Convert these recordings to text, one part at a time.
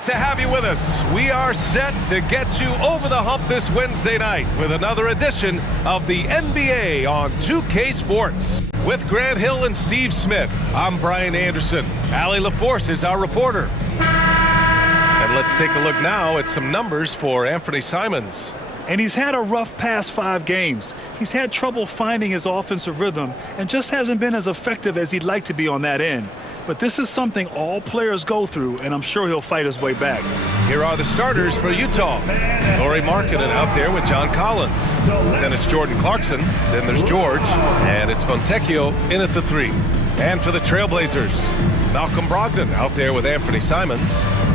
Great to have you with us. We are set to get you over the hump this Wednesday night with another edition of the NBA on 2K Sports. With Grant Hill and Steve Smith, I'm Brian Anderson. Allie LaForce is our reporter. And let's take a look now at some numbers for Anthony Simons. And he's had a rough past 5 games. He's had trouble finding his offensive rhythm and just hasn't been as effective as he'd like to be on that end. But this is something all players go through, and I'm sure he'll fight his way back. Here are the starters for Utah. Lauri Markkanen out there with John Collins. Then it's Jordan Clarkson. Then there's George. And it's Fontecchio in at the 3. And for the Trailblazers, Malcolm Brogdon out there with Anthony Simons.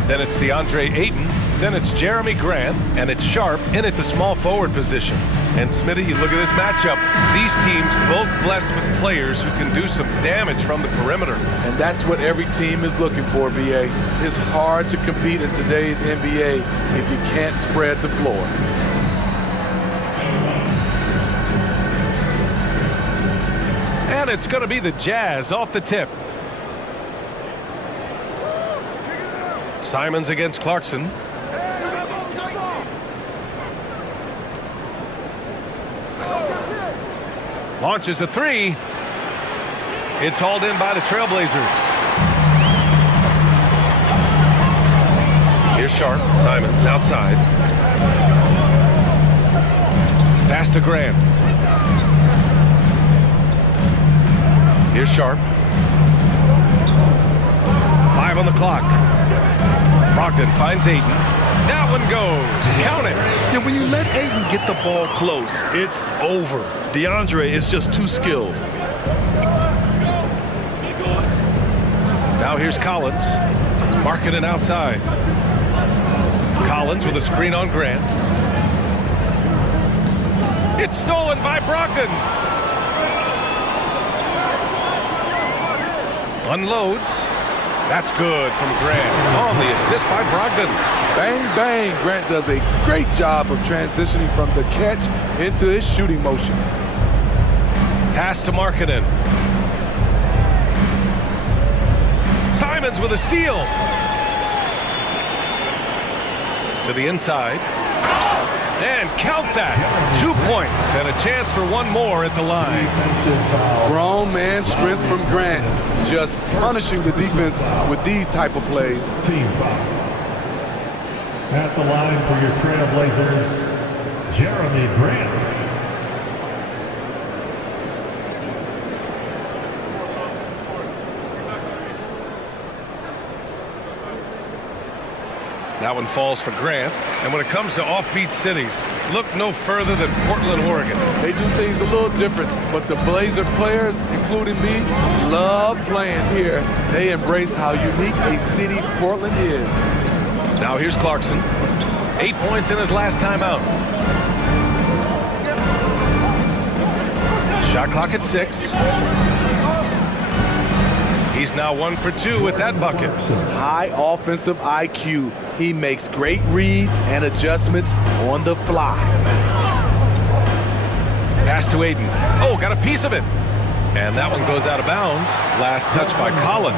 Then it's DeAndre Ayton. Then it's Jeremy Grant, and it's Sharp in at the small forward position. And Smitty, you look at this matchup. These teams both blessed with players who can do some damage from the perimeter. And that's what every team is looking for, BA. It's hard to compete in today's NBA if you can't spread the floor. And it's going to be the Jazz off the tip. Simons against Clarkson. Launches a 3. It's hauled in by the Trailblazers. Here's Sharp. Simons outside. Pass to Grant. Here's Sharp. 5 on the clock. Brogdon finds Ayton. That one goes. Count it. Yeah, when you let Ayton get the ball close, it's over. DeAndre is just too skilled. Now here's Collins. Markkanen outside. Collins with a screen on Grant. It's stolen by Brogdon. Unloads. That's good from Grant. On the assist by Brogdon. Bang, bang. Grant does a great job of transitioning from the catch into his shooting motion. Pass to Markkanen. Simons with a steal. To the inside. And count that. 2 points and a chance for one more at the line. Grown man strength from Grant. Just punishing the defense with these type of plays. Team foul. At the line for your Trailblazers, Jeremy Grant. That one falls for Grant. And when it comes to offbeat cities, look no further than Portland, Oregon. They do things a little different, but the Blazer players, including me, love playing here. They embrace how unique a city Portland is. Now here's Clarkson. 8 points in his last time out. Shot clock at 6. He's now 1 for 2 with that bucket. High offensive IQ. He makes great reads and adjustments on the fly. Pass to Ayton. Oh, got a piece of it. And that one goes out of bounds. Last touch by Collins.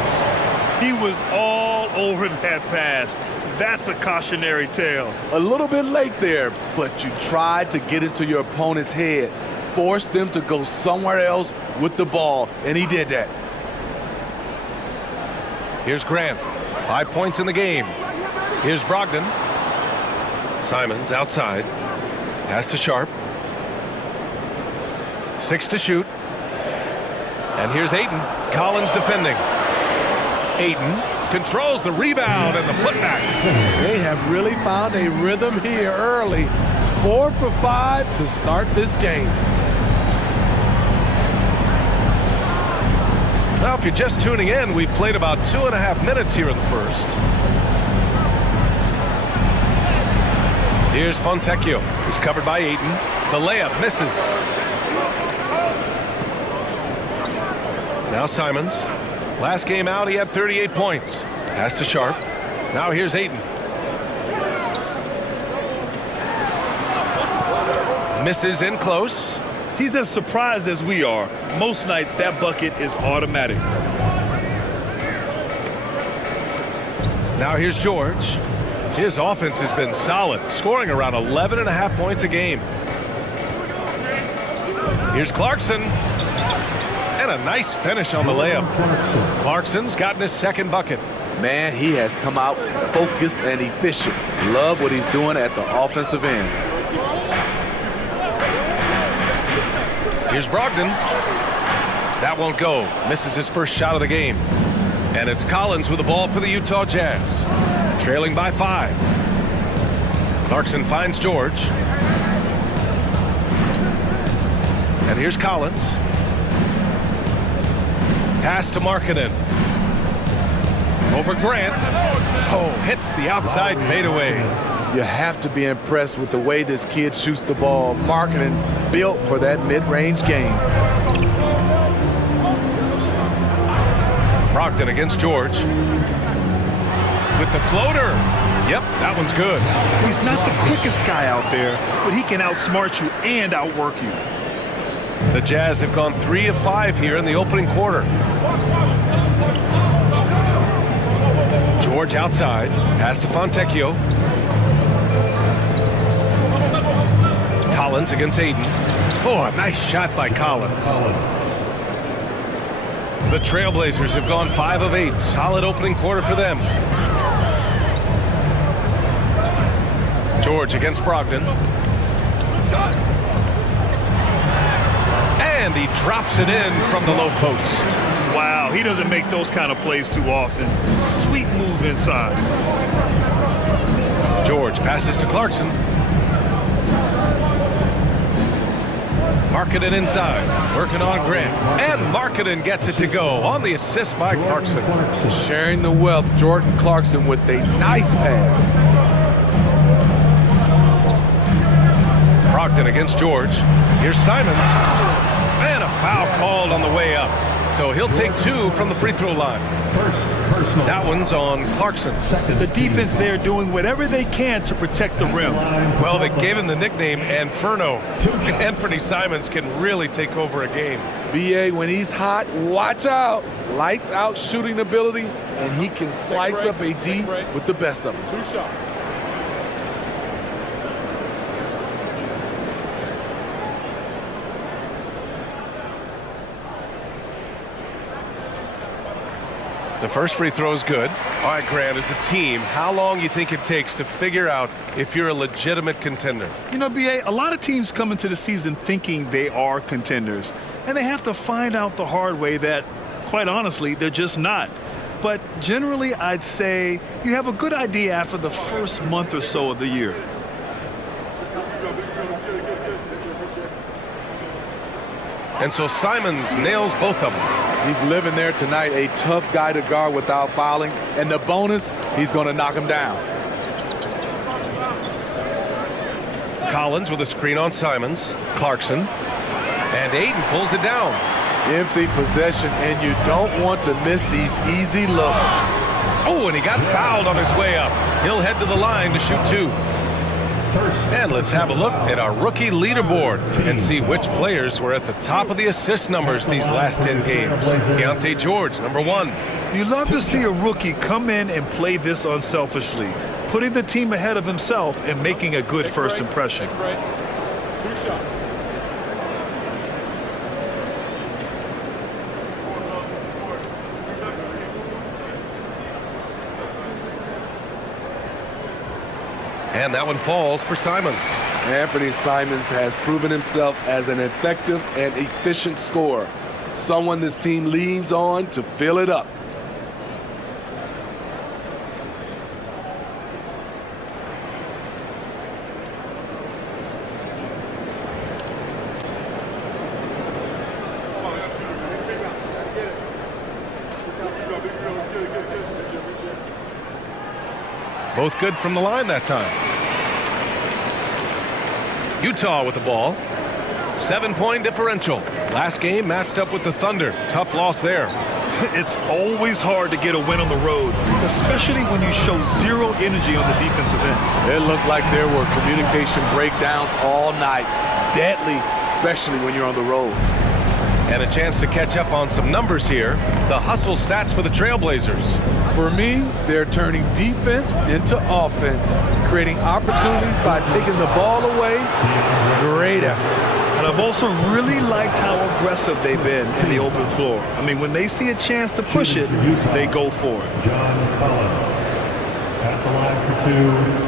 He was all over that pass. That's a cautionary tale. A little bit late there, but you tried to get into your opponent's head. Forced them to go somewhere else with the ball, and he did that. Here's Grant. 5 points in the game. Here's Brogdon. Simons outside. Pass to Sharp. 6 to shoot. And here's Ayton. Collins defending. Ayton controls the rebound and the putback. They have really found a rhythm here early. 4 for 5 to start this game. Well, if you're just tuning in, we've played about 2.5 minutes here in the first. Here's Fontecchio. He's covered by Ayton. The layup misses. Now Simons. Last game out, he had 38 points. Pass to Sharp. Now here's Ayton. Misses in close. He's as surprised as we are. Most nights, that bucket is automatic. Now here's George. His offense has been solid, scoring around 11.5 points a game. Here's Clarkson. And a nice finish on the layup. Clarkson's gotten his second bucket. Man, he has come out focused and efficient. Love what he's doing at the offensive end. Here's Brogdon. That won't go. Misses his first shot of the game. And it's Collins with the ball for the Utah Jazz. Trailing by 5. Clarkson finds George. And here's Collins. Pass to Markkanen. Over Grant. Oh, hits the outside fadeaway. You have to be impressed with the way this kid shoots the ball. Markkanen built for that mid-range game. Brogdon against George. With the floater. Yep, that one's good. He's not the quickest guy out there, but he can outsmart you and outwork you. The Jazz have gone 3 of 5 here in the opening quarter. George outside. Pass to Fontecchio. Collins against Aiden. Oh, a nice shot by Collins. The Trailblazers have gone 5 of 8. Solid opening quarter for them. George against Brogdon. And he drops it in from the low post. Wow, he doesn't make those kind of plays too often. Sweet move inside. George passes to Clarkson. Markkanen inside, working on Grant. And Markkanen gets it to go on the assist by Clarkson. Sharing the wealth, Jordan Clarkson with a nice pass. Brogdon against George. Here's Simons. And a foul called on the way up. So he'll take 2 from the free throw line. That one's on Clarkson. The defense there doing whatever they can to protect the rim. Well, they gave him the nickname Inferno. Anthony Simons can really take over a game. BA, when he's hot, watch out. Lights out shooting ability, and he can slice up a D with the best of them. 2 shots. The first free throw is good. All right, Grant, as a team, how long you think it takes to figure out if you're a legitimate contender? You know, BA, a lot of teams come into the season thinking they are contenders, and they have to find out the hard way that, quite honestly, they're just not. But generally, I'd say you have a good idea after the first month or so of the year. And so Simons nails both of them. He's living there tonight, a tough guy to guard without fouling. And the bonus, he's going to knock him down. Collins with a screen on Simons. Clarkson. And Aiden pulls it down. Empty possession, and you don't want to miss these easy looks. Oh, and he got fouled on his way up. He'll head to the line to shoot 2. And let's have a look at our rookie leaderboard and see which players were at the top of the assist numbers these last 10 games. Keontae George, number 1. You love to see a rookie come in and play this unselfishly, putting the team ahead of himself and making a good first impression. 2 shots. And that one falls for Simons. Anthony Simons has proven himself as an effective and efficient scorer. Someone this team leans on to fill it up. Both good from the line that time. Utah with the ball. 7-point differential. Last game matched up with the Thunder. Tough loss there. It's always hard to get a win on the road, especially when you show zero energy on the defensive end. It looked like there were communication breakdowns all night. Deadly, especially when you're on the road. And a chance to catch up on some numbers here. The hustle stats for the Trailblazers. For me, they're turning defense into offense, creating opportunities by taking the ball away. Great effort. And I've also really liked how aggressive they've been in the open floor. I mean, when they see a chance to push it, they go for it. John Collins at the line for 2.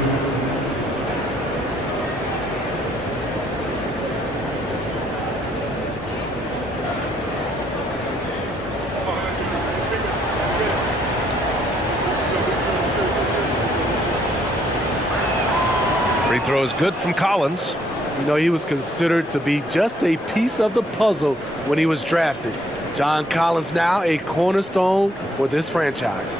Free throw is good from Collins. You know, he was considered to be just a piece of the puzzle when he was drafted. John Collins now a cornerstone for this franchise.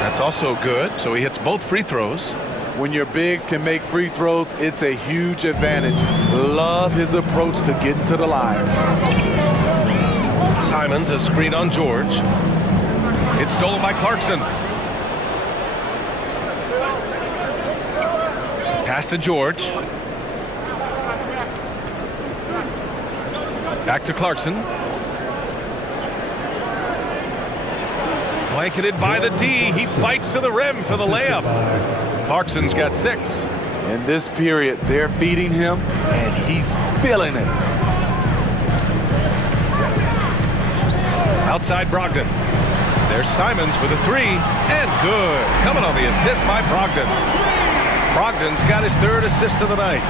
That's also good, so he hits both free throws. When your bigs can make free throws, it's a huge advantage. Love his approach to getting to the line. Simons, a screen on George. It's stolen by Clarkson. Pass to George. Back to Clarkson. Blanketed by the D. He fights to the rim for the layup. Clarkson's got 6. In this period, they're feeding him, and he's feeling it. Outside Brogdon. There's Simons with a 3, and good. Coming on the assist by Brogdon. Brogdon's got his 3rd assist of the night.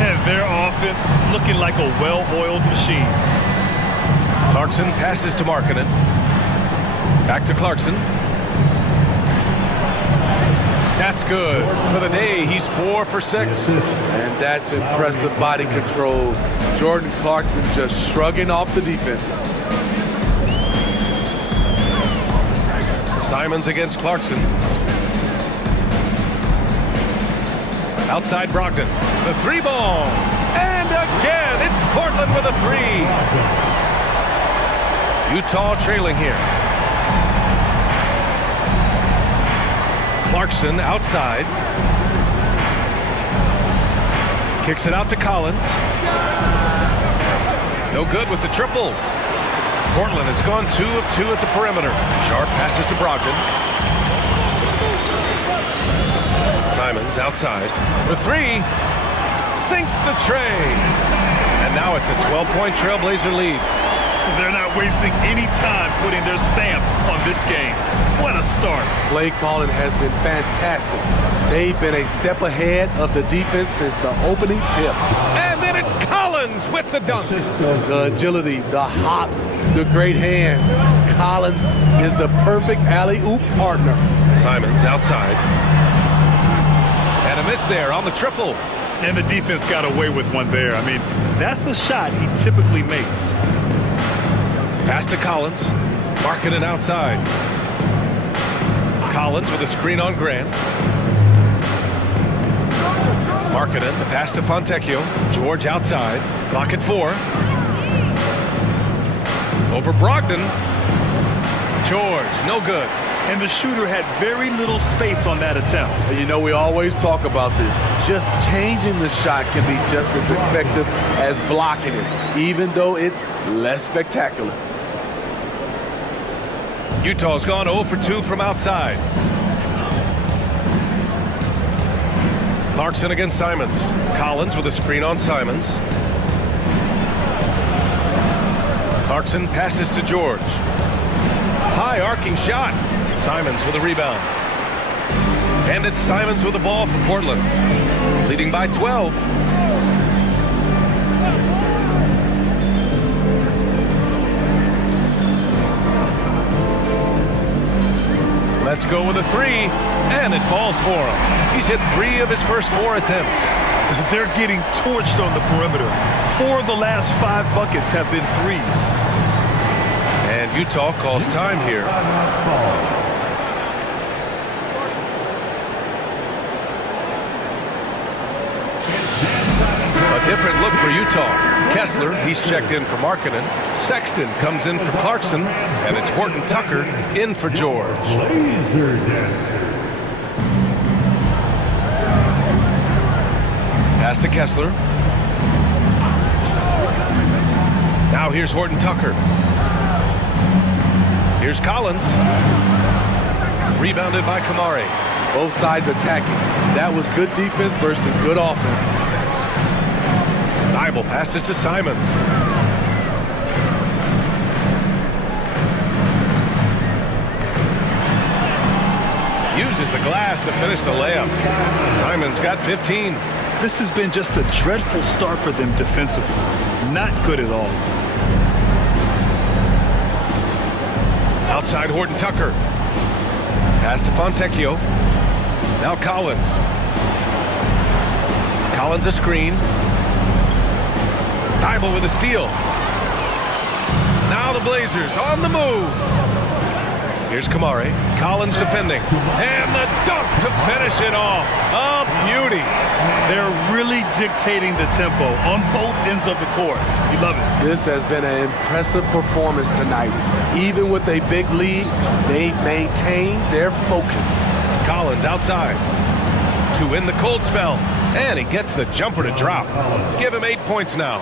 And their offense looking like a well-oiled machine. Clarkson passes to Markkanen. Back to Clarkson. That's good. For the day, he's 4 for 6. And that's impressive body control. Jordan Clarkson just shrugging off the defense. Simons against Clarkson. Outside Brogdon. The 3 ball. And again, it's Portland with a 3. Utah trailing here. Clarkson outside. Kicks it out to Collins. No good with the triple. Portland has gone 2 of 2 at the perimeter. Sharp passes to Brogdon. Simons outside for 3. Sinks the tray. And now it's a 12-point Trailblazer lead. They're not wasting any time putting their stamp on this game. What a start. Play calling has been fantastic. They've been a step ahead of the defense since the opening tip. And then it's Collins with the dunk. The agility, the hops, the great hands. Collins is the perfect alley-oop partner. Simons outside. And a miss there on the triple. And the defense got away with one there. I mean, that's a shot he typically makes. Pass to Collins. Markkanen outside. Collins with a screen on Grant. Markkanen, the pass to Fontecchio. George outside. Clock at 4. Over Brogdon. George, no good. And the shooter had very little space on that attempt. And you know, we always talk about this. Just changing the shot can be just as effective as blocking it, even though it's less spectacular. Utah's gone 0 for 2 from outside. Clarkson against Simons. Collins with a screen on Simons. Clarkson passes to George. High arcing shot. Simons with a rebound. And it's Simons with the ball for Portland. Leading by 12. Let's go with a 3, and it falls for him. He's hit 3 of his first 4 attempts. They're getting torched on the perimeter. 4 of the last 5 buckets have been 3s. And Utah calls time here. A Different look for Utah. Kessler, he's checked in for Markkanen. Sexton comes in for Clarkson, and it's Horton Tucker in for George. Laser dancer. Pass to Kessler. Now here's Horton Tucker. Here's Collins. Rebounded by Kamari. Both sides attacking. That was good defense versus good offense. Bible passes to Simons. Uses the glass to finish the layup. Simons got 15. This has been just a dreadful start for them defensively. Not good at all. Outside Horton Tucker. Pass to Fontecchio. Now Collins. Collins a screen. Bible with a steal. Now the Blazers on the move. Here's Kamari. Collins defending. And the dunk to finish it off. A beauty. They're really dictating the tempo on both ends of the court. You love it. This has been an impressive performance tonight. Even with a big lead, they've maintained their focus. Collins outside to win the cold spell. And he gets the jumper to drop. Give him 8 points now.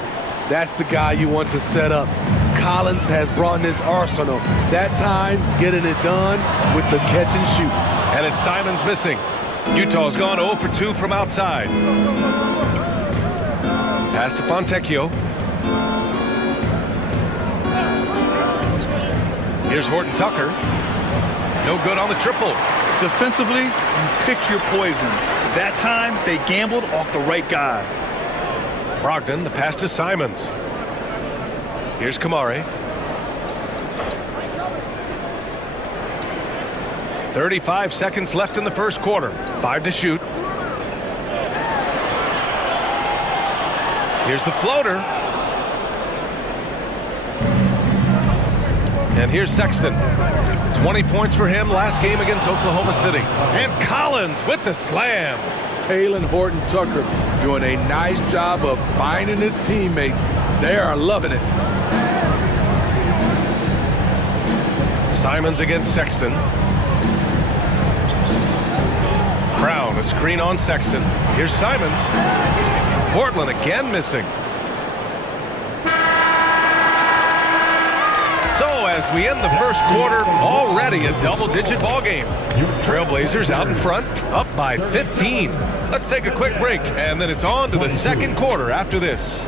That's the guy you want to set up. Collins has brought in his arsenal. That time, getting it done with the catch and shoot. And it's Simons missing. Utah's gone 0 for 2 from outside. Pass to Fontecchio. Here's Horton Tucker. No good on the triple. Defensively, you pick your poison. That time, they gambled off the right guy. Brogdon, the pass to Simons. Here's Kamari. 35 seconds left in the first quarter. 5 to shoot. Here's the floater. And here's Sexton. 20 points for him last game against Oklahoma City. And Collins with the slam. Taylor and Horton Tucker doing a nice job of finding his teammates. They are loving it. Simons against Sexton. Brown, a screen on Sexton. Here's Simons. Portland again missing. So as we end the first quarter, already a double-digit ball game. Trailblazers out in front, up by 15. Let's take a quick break, and then it's on to the second quarter after this.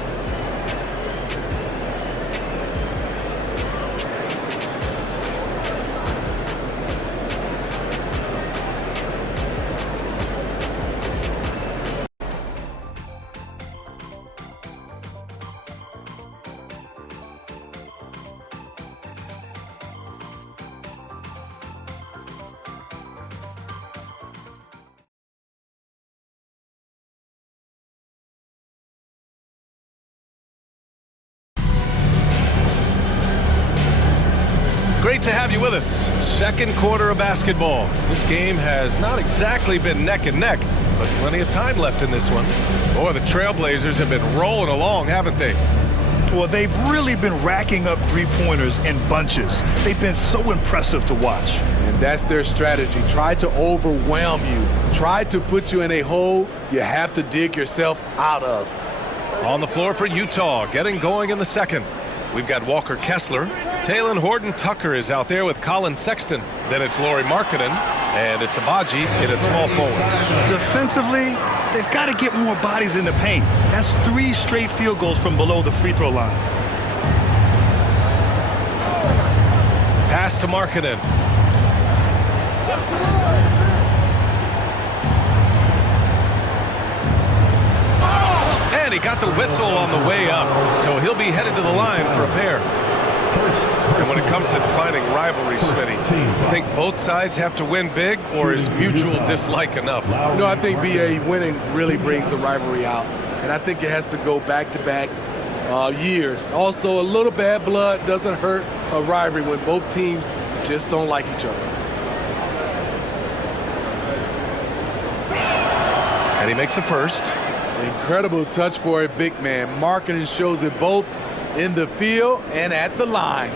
Great to have you with us. Second quarter of basketball. This game has not exactly been neck and neck, but plenty of time left in this one. Boy, the Trailblazers have been rolling along, haven't they? Well, they've really been racking up three-pointers in bunches. They've been so impressive to watch. And that's their strategy. Try to overwhelm you. Try to put you in a hole you have to dig yourself out of. On the floor for Utah, getting going in the second. We've got Walker Kessler. Taylor Horton Tucker is out there with Colin Sexton. Then it's Lauri Markkanen, and it's Abaji in at small forward. Defensively, they've got to get more bodies in the paint. That's 3 straight field goals from below the free throw line. Pass to Markkanen. And he got the whistle on the way up, so he'll be headed to the line for a pair. And when it comes to defining rivalry, Smitty, you think both sides have to win big, or is mutual dislike enough? No, I think BA winning really brings the rivalry out. And I think it has to go back-to-back years. Also, a little bad blood doesn't hurt a rivalry when both teams just don't like each other. And he makes a first. Incredible touch for a big man. Marketing shows it both in the field and at the line.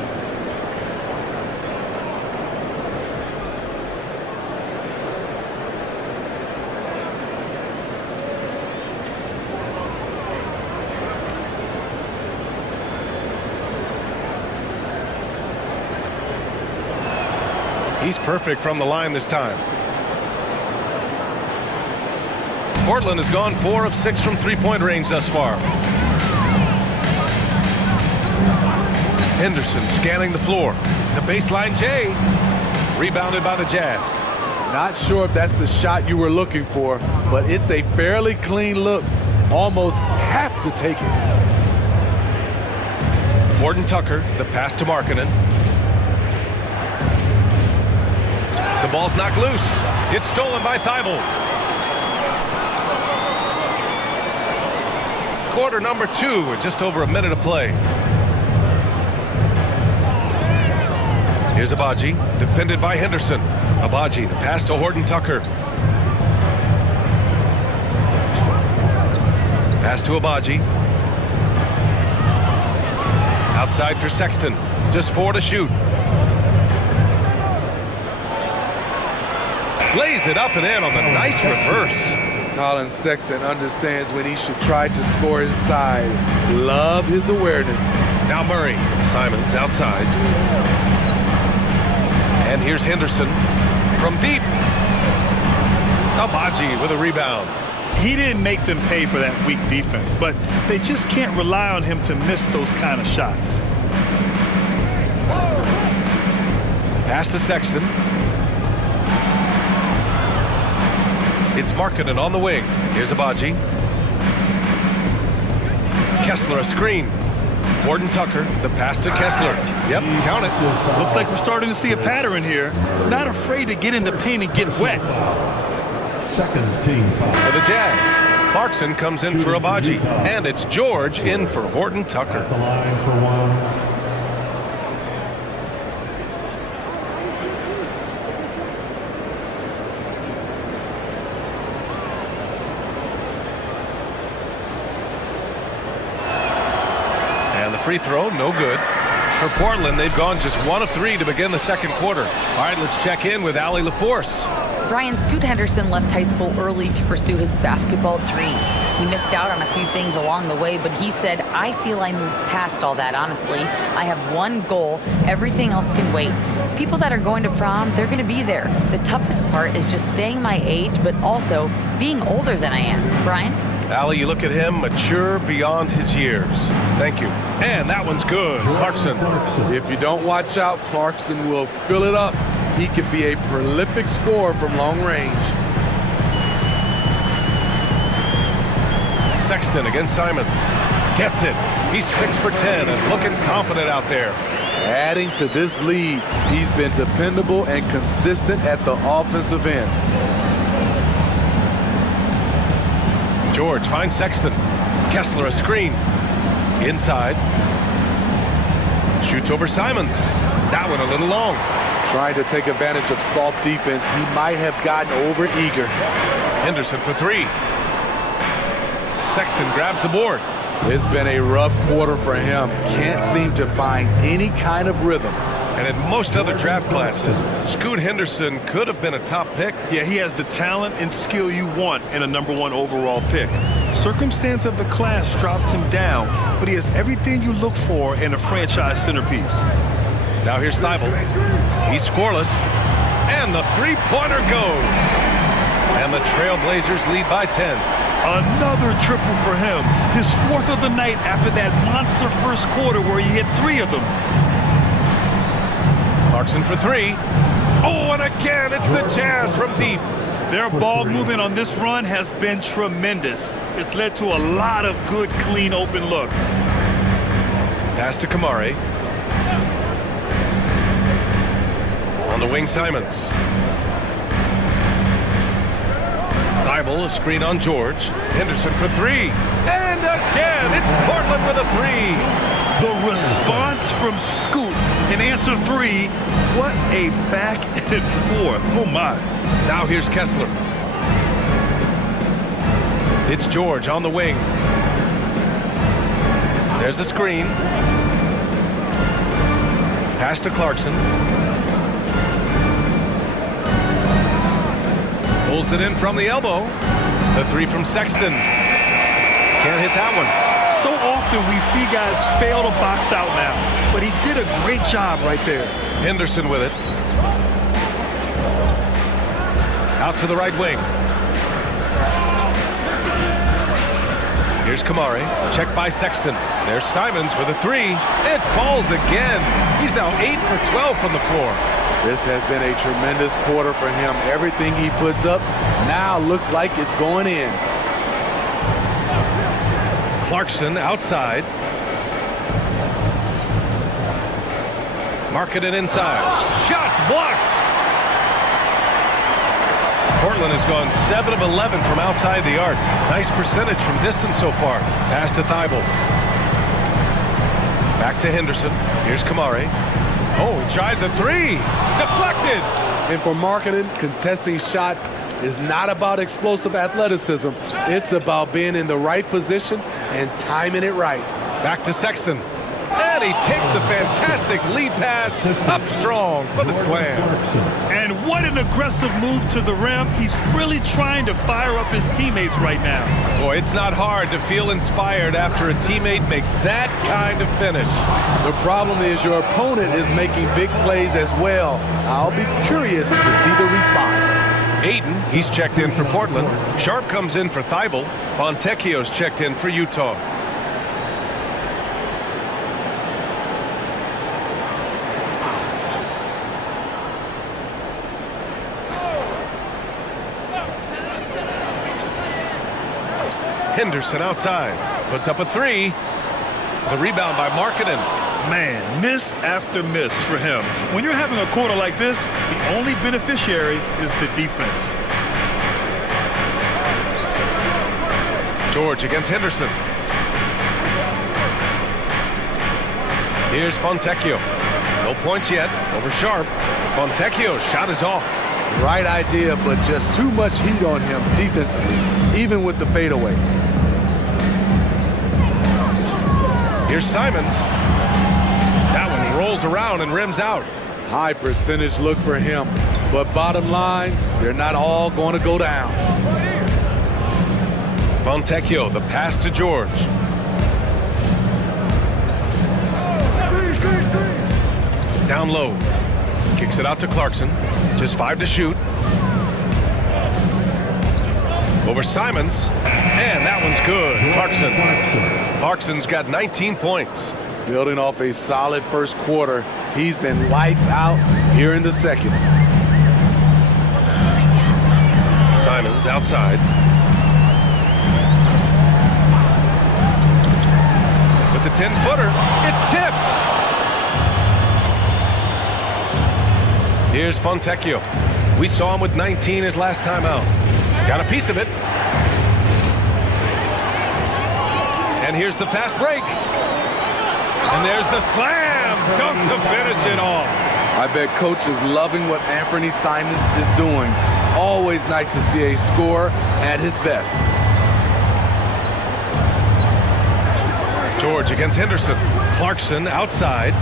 He's perfect from the line this time. Portland has gone 4 of 6 from three-point range thus far. Henderson scanning the floor. The baseline J. Rebounded by the Jazz. Not sure if that's the shot you were looking for, but it's a fairly clean look. Almost have to take it. Horton Tucker, the pass to Markkanen. The ball's knocked loose. It's stolen by Thibault. Quarter number 2 with just over a minute of play. Here's Agbaji, defended by Henderson. Agbaji, the pass to Horton Tucker. Pass to Agbaji. Outside for Sexton. Just 4 to shoot. Lays it up and in on the nice reverse. Colin Sexton understands when he should try to score inside. Love his awareness. Now Murray. Simons outside. And here's Henderson from deep. Agbaji with a rebound. He didn't make them pay for that weak defense, but they just can't rely on him to miss those kind of shots. Pass to Sexton. It's Markkanen on the wing. Here's Agbaji. Kessler a screen. Horton Tucker, the pass to Kessler. Yep, count it. Looks like we're starting to see a pattern here. Not afraid to get in the paint and get wet. Second team foul. For the Jazz, Clarkson comes in for Agbaji. And it's George in for Horton Tucker. At the line for one. Free throw, no good. For Portland, they've gone just 1 of 3 to begin the second quarter. All right, let's check in with Allie LaForce. Brian, Scoot Henderson left high school early to pursue his basketball dreams. He missed out on a few things along the way, but he said, I feel I moved past all that, honestly. I have one goal. Everything else can wait. People that are going to prom, they're going to be there. The toughest part is just staying my age, but also being older than I am. Brian? Allie, you look at him, mature beyond his years. Thank you. And that one's good. Clarkson. If you don't watch out, Clarkson will fill it up. He could be a prolific scorer from long range. Sexton against Simons. Gets it. He's 6 for 10 and looking confident out there. Adding to this lead, he's been dependable and consistent at the offensive end. George finds Sexton. Kessler a screen. Inside. Shoots over Simons. That one a little long. Trying to take advantage of soft defense. He might have gotten over eager. Henderson for 3. Sexton grabs the board. It's been a rough quarter for him. Can't seem to find any kind of rhythm. And in most other draft classes, Scoot Henderson could have been a top pick. Yeah, he has the talent and skill you want in a #1 overall pick. Circumstance of the class dropped him down, but he has everything you look for in a franchise centerpiece. Now here's Thibault. He's scoreless. And the three-pointer goes. And the Trailblazers lead by 10. Another triple for him. His 4th of the night after that monster first quarter where he hit 3 of them. Clarkson for 3. Oh, and again, it's the Jazz from deep. Their ball movement on this run has been tremendous. It's led to a lot of good, clean, open looks. Pass to Kamari. On the wing, Simons. Thibault, a screen on George. Henderson for 3. And again, it's Portland with a 3. The response from Scoot in answer 3. What a back and forth. Oh, my. Now here's Kessler. It's George on the wing. There's a screen. Pass to Clarkson. Pulls it in from the elbow. The three from Sexton. Can't hit that one. So often we see guys fail to box out now, but he did a great job right there. Henderson with it. Out to the right wing. Here's Kamari. Checked by Sexton. There's Simons with a three. It falls again. He's now 8 for 12 from the floor. This has been a tremendous quarter for him. Everything he puts up now looks like it's going in. Clarkson outside. Marking it inside. Shots blocked. Portland has gone 7 of 11 from outside the arc. Nice percentage from distance so far. Pass to Thibault. Back to Henderson. Here's Kamari. Oh, he tries a three. Deflected. And for Markkanen, contesting shots is not about explosive athleticism. It's about being in the right position and timing it right. Back to Sexton. And he takes the fantastic lead pass up strong for the slam. And what an aggressive move to the rim. He's really trying to fire up his teammates right now. Boy, it's not hard to feel inspired after a teammate makes that kind of finish. The problem is your opponent is making big plays as well. I'll be curious to see the response. Aiden, he's checked in for Portland. Sharp comes in for Thibault. Fontecchio's checked in for Utah. Henderson outside. Puts up a three. The rebound by Markkanen. Man, miss after miss for him. When you're having a quarter like this, the only beneficiary is the defense. George against Henderson. Here's Fontecchio. No points yet over Sharp. Fontecchio's shot is off. Right idea, but just too much heat on him defensively, even with the fadeaway. Here's Simons. That one rolls around and rims out. High percentage look for him, but bottom line, they're not all going to go down. Fontecchio, the pass to George. Down low. Kicks it out to Clarkson. Just 5 to shoot. Over Simons. And that one's good. Clarkson's got 19 points. Building off a solid first quarter, he's been lights out here in the second. Simons outside. With the 10-footer, it's tipped. Here's Fontecchio. We saw him with 19 his last time out. Got a piece of it. And here's the fast break. And there's the slam dunk to finish it off. I bet coach is loving what Anthony Simons is doing. Always nice to see a scorer at his best. George against Henderson. Clarkson outside.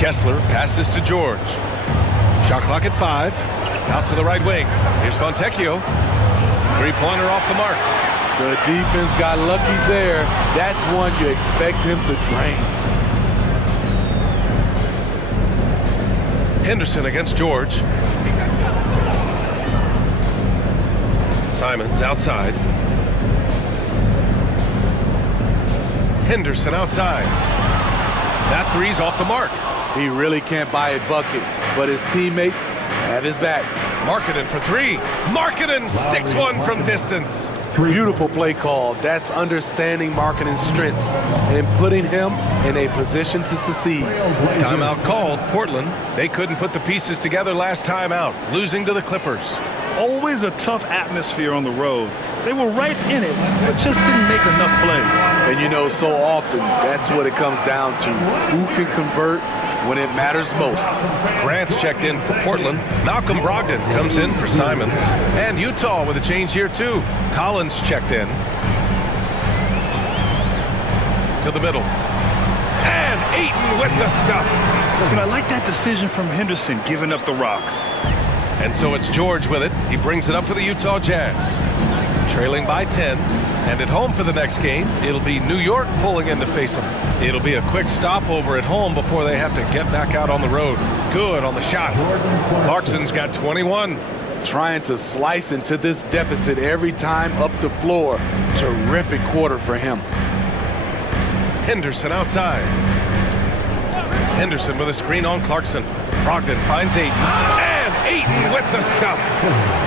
Kessler passes to George. Shot clock at 5. Out to the right wing. Here's Fontecchio. Three-pointer off the mark. The defense got lucky there. That's one you expect him to drain. Henderson against George. Simons outside. Henderson outside. That three's off the mark. He really can't buy a bucket, but his teammates have his back. Markkanen for three. Markkanen sticks one from distance. Beautiful play call. That's understanding Markkanen's strengths and putting him in a position to succeed. Timeout called. Portland, they couldn't put the pieces together last time out, losing to the Clippers. Always a tough atmosphere on the road. They were right in it, but just didn't make enough plays. And you know, so often, that's what it comes down to. Who can convert when it matters most. Grant's checked in for Portland. Malcolm Brogdon comes in for Simons. And Utah with a change here too. Collins checked in. To the middle. And Ayton with the stuff. I like that decision from Henderson, giving up the rock. And so it's George with it. He brings it up for the Utah Jazz. Trailing by 10. And at home for the next game, it'll be New York pulling in to face them. It'll be a quick stopover at home before they have to get back out on the road. Good on the shot. Clarkson's got 21. Trying to slice into this deficit every time up the floor. Terrific quarter for him. Henderson outside. Henderson with a screen on Clarkson. Brogdon finds Ayton. And Ayton with the stuff.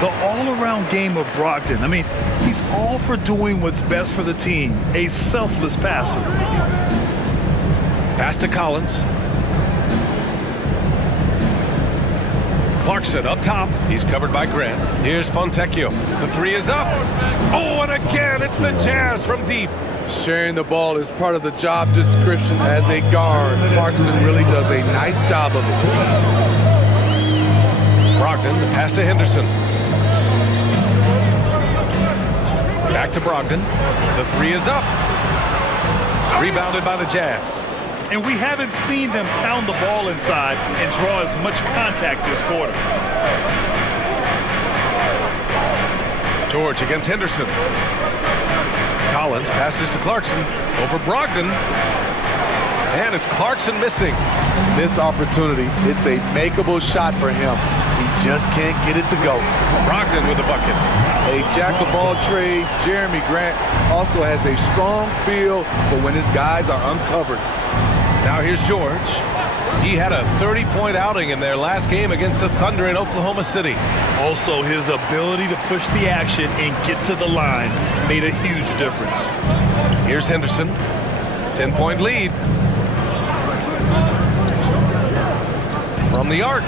The all-around game of Brogdon. I mean, he's all for doing what's best for the team. A selfless passer. Pass to Collins. Clarkson up top. He's covered by Grant. Here's Fontecchio. The three is up. Oh, and again, it's the Jazz from deep. Sharing the ball is part of the job description as a guard. Clarkson really does a nice job of it. Brogdon, the pass to Henderson. Back to Brogdon. The three is up. Rebounded by the Jazz. And we haven't seen them pound the ball inside and draw as much contact this quarter. George against Henderson. Collins passes to Clarkson over Brogdon. And it's Clarkson missing. This opportunity, it's a makeable shot for him. He just can't get it to go. Brogdon with the bucket. A jack-of-all trades, Jeremy Grant also has a strong feel for when his guys are uncovered. Now here's George. He had a 30-point outing in their last game against the Thunder in Oklahoma City. Also, his ability to push the action and get to the line made a huge difference. Here's Henderson. 10-point lead. From the arc.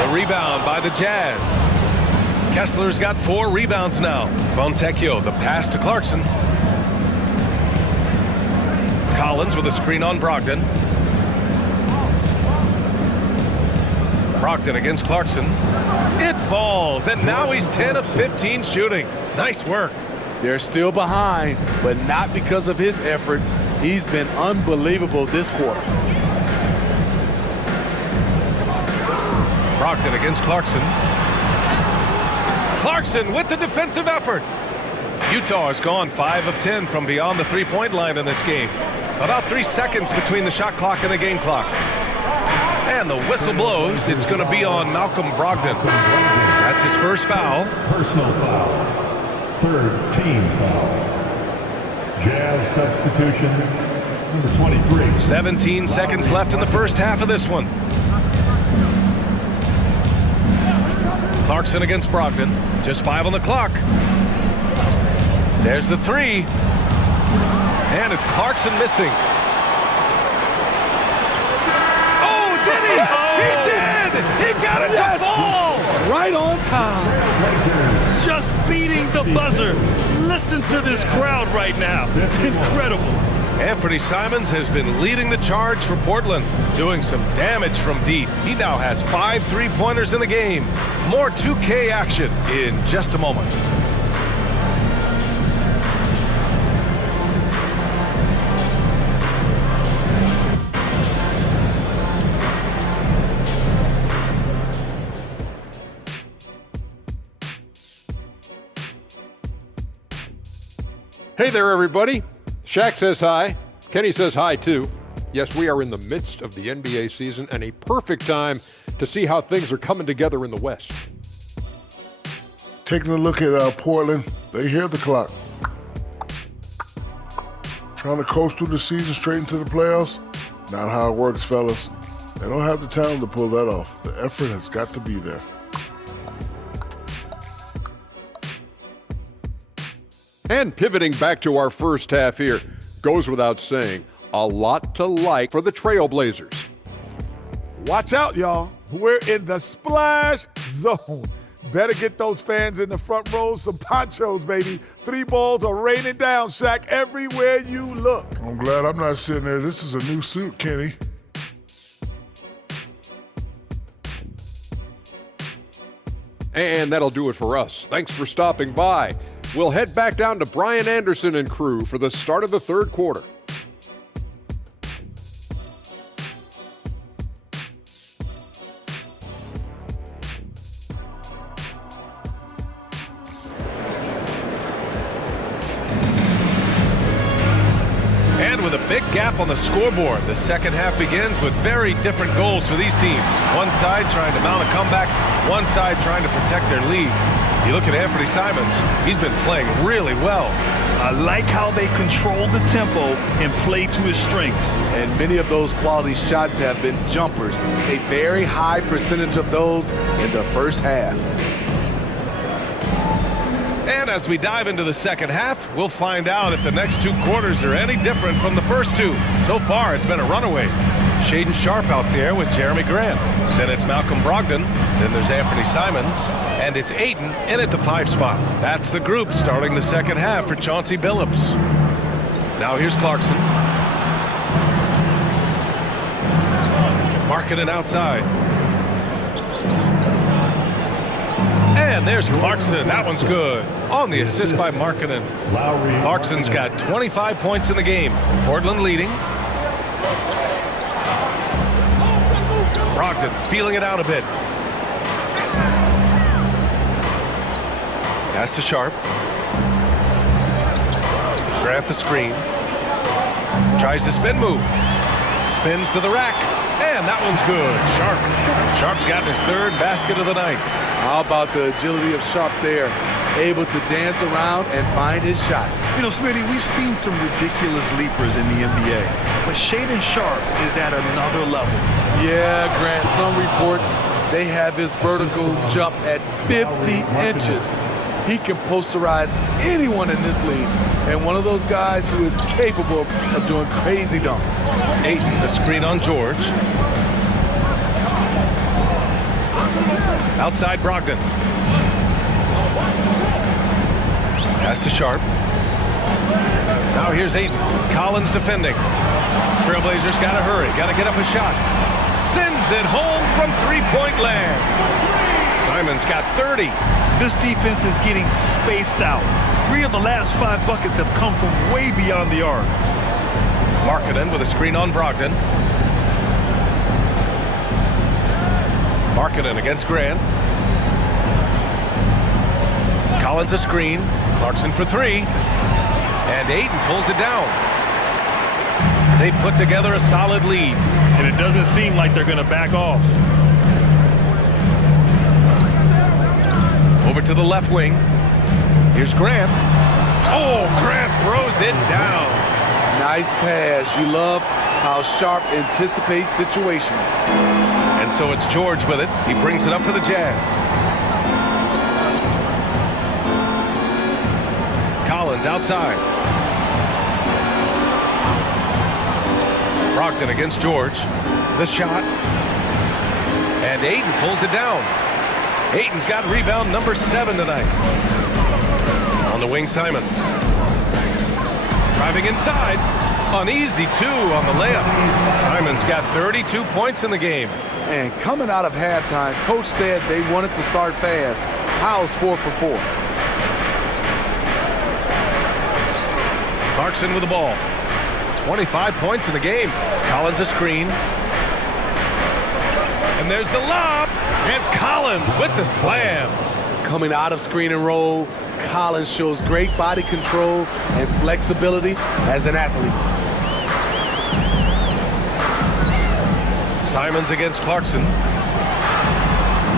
The rebound by the Jazz. Kessler's got 4 rebounds now. Fontecchio, the pass to Clarkson. Collins with a screen on Brogdon. Brogdon against Clarkson. It falls, and now he's 10 of 15 shooting. Nice work. They're still behind, but not because of his efforts. He's been unbelievable this quarter. Brogdon against Clarkson. Clarkson with the defensive effort. Utah has gone 5 of 10 from beyond the three-point line in this game. About 3 seconds between the shot clock and the game clock. And the whistle blows. It's going to be on Malcolm Brogdon. That's his first foul. Personal foul. Third team foul. Jazz substitution, number 23. 17 seconds left in the first half of this one. Clarkson against Brogdon. Just 5 on the clock. There's the three. And it's Clarkson missing. Oh, did he? He did! He got it to fall! Right on time. Just beating the buzzer. Listen to this crowd right now. Incredible. Anthony Simons has been leading the charge for Portland, doing some damage from deep. He now has 5 three-pointers in the game. More 2K action in just a moment. Hey there, everybody. Shaq says hi. Kenny says hi, too. Yes, we are in the midst of the NBA season and a perfect time to see how things are coming together in the West. Taking a look at Portland, they hear the clock. Trying to coast through the season straight into the playoffs? Not how it works, fellas. They don't have the talent to pull that off. The effort has got to be there. And pivoting back to our first half here, goes without saying, a lot to like for the Trailblazers. Watch out, y'all. We're in the splash zone. Better get those fans in the front row some ponchos, baby. 3 balls are raining down, Shaq, everywhere you look. I'm glad I'm not sitting there. This is a new suit, Kenny. And that'll do it for us. Thanks for stopping by. We'll head back down to Brian Anderson and crew for the start of the third quarter. With a big gap on the scoreboard, the second half begins with very different goals for these teams. One side trying to mount a comeback, one side trying to protect their lead. You look at Anthony Simons, he's been playing really well. I like how they control the tempo and play to his strengths. And many of those quality shots have been jumpers, a very high percentage of those in the first half. And as we dive into the second half, we'll find out if the next two quarters are any different from the first two. So far, it's been a runaway. Shaden Sharp out there with Jeremy Grant. Then it's Malcolm Brogdon. Then there's Anthony Simons. And it's Ayton in at the 5 spot. That's the group starting the second half for Chauncey Billups. Now here's Clarkson. Markkanen outside. And there's Clarkson. That one's good. On the assist by Markkanen. Clarkson's got 25 points in the game. Portland leading. Brogdon feeling it out a bit. Pass to Sharp. Grant the screen. Tries the spin move. Spins to the rack. And that one's good. Sharp's gotten his third basket of the night. How about the agility of Sharp there? Able to dance around and find his shot. You know, Smitty, we've seen some ridiculous leapers in the NBA, but Shaden Sharp is at another level. Yeah, Grant, some reports, they have his vertical jump at 50 inches. He can posterize anyone in this league, and one of those guys who is capable of doing crazy dunks. Ayton, the screen on George. Outside Brogdon. Pass to Sharp. Now here's Ayton. Collins defending. Trailblazers got to hurry. Got to get up a shot. Sends it home from three-point land. Simons got 30. This defense is getting spaced out. 3 of the last 5 buckets have come from way beyond the arc. Markkanen with a screen on Brogdon. Markkanen against Grant. Collins a screen. Clarkson for 3. And Ayton pulls it down. They put together a solid lead. And it doesn't seem like they're going to back off. Over to the left wing. Here's Grant. Oh, Grant throws it down. Nice pass. You love how Sharp anticipates situations. And so it's George with it. He brings it up for the Jazz. Collins outside. Brogdon against George. The shot. And Ayton pulls it down. Ayton's got rebound number 7 tonight. On the wing, Simons. Driving inside. An easy 2 on the layup. Simons got 32 points in the game. And coming out of halftime, Coach said they wanted to start fast. Howell's 4 for 4. Clarkson with the ball. 25 points in the game. Collins a screen. And there's the lob. And Collins with the slam. Coming out of screen and roll, Collins shows great body control and flexibility as an athlete. Simons against Clarkson.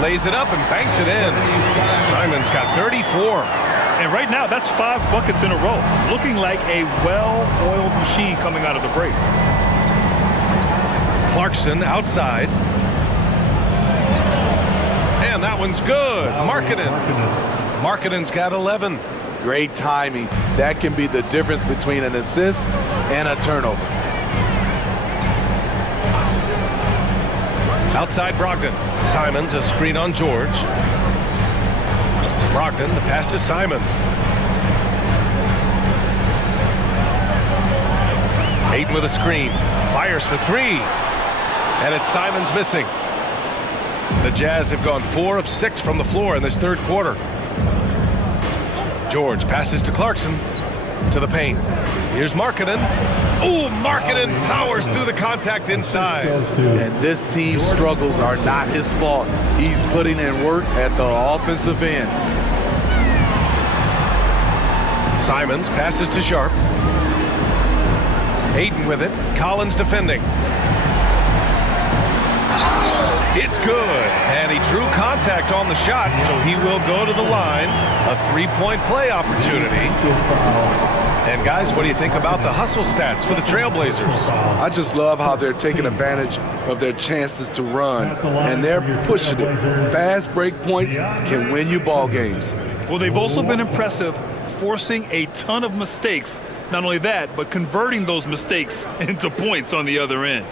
Lays it up and banks it in. Simons got 34. And right now, that's 5 buckets in a row. Looking like a well-oiled machine coming out of the break. Clarkson outside. And that one's good. Markkanen's got 11. Great timing. That can be the difference between an assist and a turnover. Outside Brogdon. Simons a screen on George. Brogdon, the pass to Simons. Ayton with a screen. Fires for 3. And it's Simons missing. The Jazz have gone 4 of 6 from the floor in this third quarter. George passes to Clarkson, to the paint. Here's Markkanen. Oh, Markkanen powers through the contact inside. And this team's struggles are not his fault. He's putting in work at the offensive end. Simons passes to Sharp. Ayton with it. Collins defending. It's good. And he drew contact on the shot, so he will go to the line. A 3-point play opportunity. And guys, what do you think about the hustle stats for the Trailblazers? I just love how they're taking advantage of their chances to run, and they're pushing it. Fast break points can win you ball games. Well, they've also been impressive, forcing a ton of mistakes. Not only that, but converting those mistakes into points on the other end.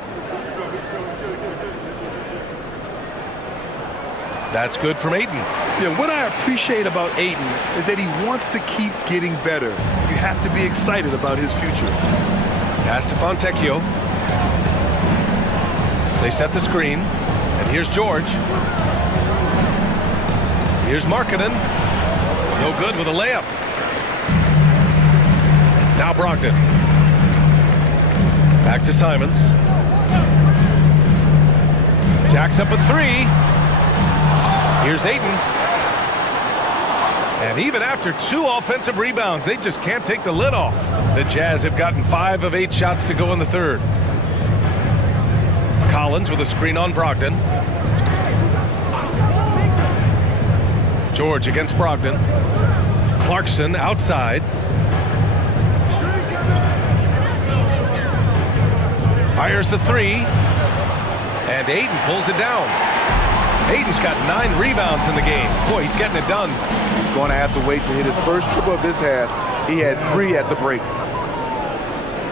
That's good from Ayton. Yeah, what I appreciate about Ayton is that he wants to keep getting better. You have to be excited about his future. Pass to Fontecchio. They set the screen. And here's George. Here's Markkanen. No good with a layup. Now Brogdon. Back to Simons. Jacks up at 3. Here's Ayton. And even after 2 offensive rebounds, they just can't take the lid off. The Jazz have gotten 5 of 8 shots to go in the third. Collins with a screen on Brogdon. George against Brogdon. Clarkson outside. Fires the 3. And Ayton pulls it down. Ayton's got 9 rebounds in the game. Boy, he's getting it done. He's going to have to wait to hit his first triple of this half. He had 3 at the break.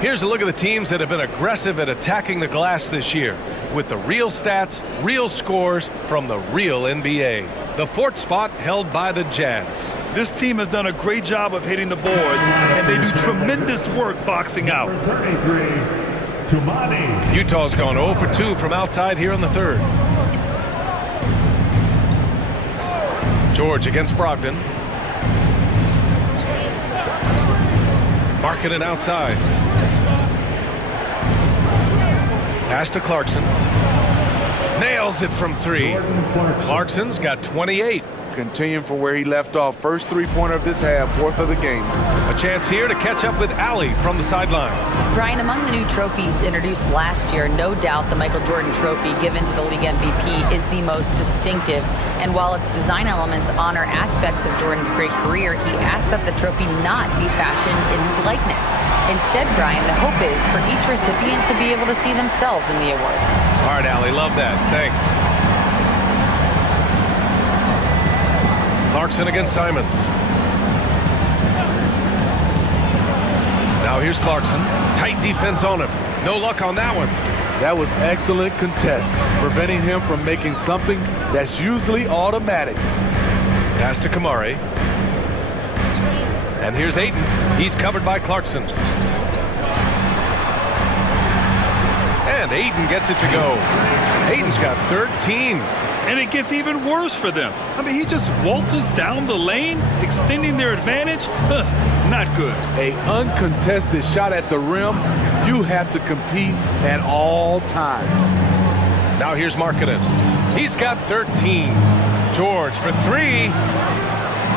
Here's a look at the teams that have been aggressive at attacking the glass this year, with the real stats, real scores from the real NBA. The 4th spot held by the Jazz. This team has done a great job of hitting the boards, and they do tremendous work boxing out. 33, Tumani. Utah's gone 0 for 2 from outside here in the third. George against Brogdon. Markkanen outside. Pass to Clarkson. Nails it from 3. Clarkson's got 28. Continuing from where he left off. First 3-pointer of this half, 4th of the game. A chance here to catch up with Allie from the sideline. Brian, among the new trophies introduced last year, no doubt the Michael Jordan Trophy given to the league MVP is the most distinctive. And while its design elements honor aspects of Jordan's great career, he asked that the trophy not be fashioned in his likeness. Instead, Brian, the hope is for each recipient to be able to see themselves in the award. All right, Allie, love that. Thanks. Clarkson against Simons. Now here's Clarkson. Tight defense on him. No luck on that one. That was excellent contest, preventing him from making something that's usually automatic. Pass to Kamari. And here's Ayton. He's covered by Clarkson. And Ayton gets it to go. Ayton's got 13. And it gets even worse for them. I mean, he just waltzes down the lane, extending their advantage. Not good. A uncontested shot at the rim, you have to compete at all times. Now here's Markkanen. He's got 13. George for 3.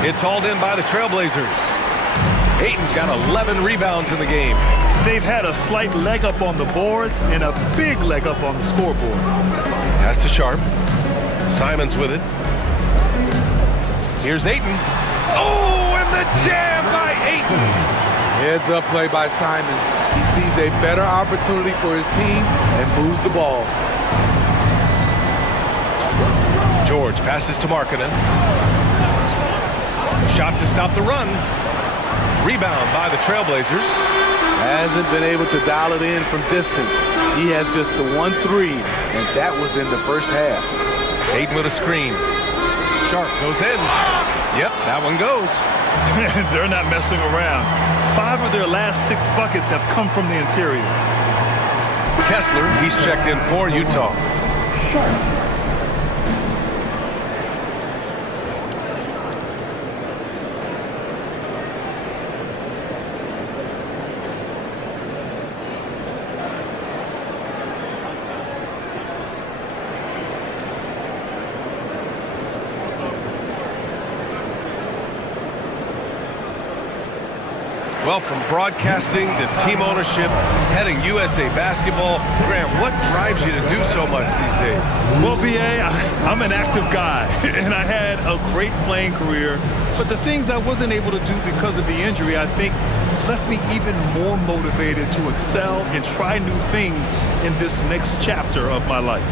It's hauled in by the Trailblazers. Ayton's got 11 rebounds in the game. They've had a slight leg up on the boards and a big leg up on the scoreboard. Pass to Sharp. Simons with it. Here's Ayton. Oh, and the jam by Ayton. Heads up play by Simons. He sees a better opportunity for his team and moves the ball. George passes to Markkanen. Shot to stop the run. Rebound by the Trailblazers. Hasn't been able to dial it in from distance. He has just the 1-3, and that was in the first half. Ayton with a screen. Sharp goes in. Yep, that one goes. They're not messing around. 5 of their last 6 buckets have come from the interior. Kessler, he's checked in for Utah. Well, from broadcasting to team ownership, heading USA basketball, Graham, what drives you to do so much these days? Well, B.A., I'm an active guy, and I had a great playing career, but the things I wasn't able to do because of the injury, I think, left me even more motivated to excel and try new things in this next chapter of my life.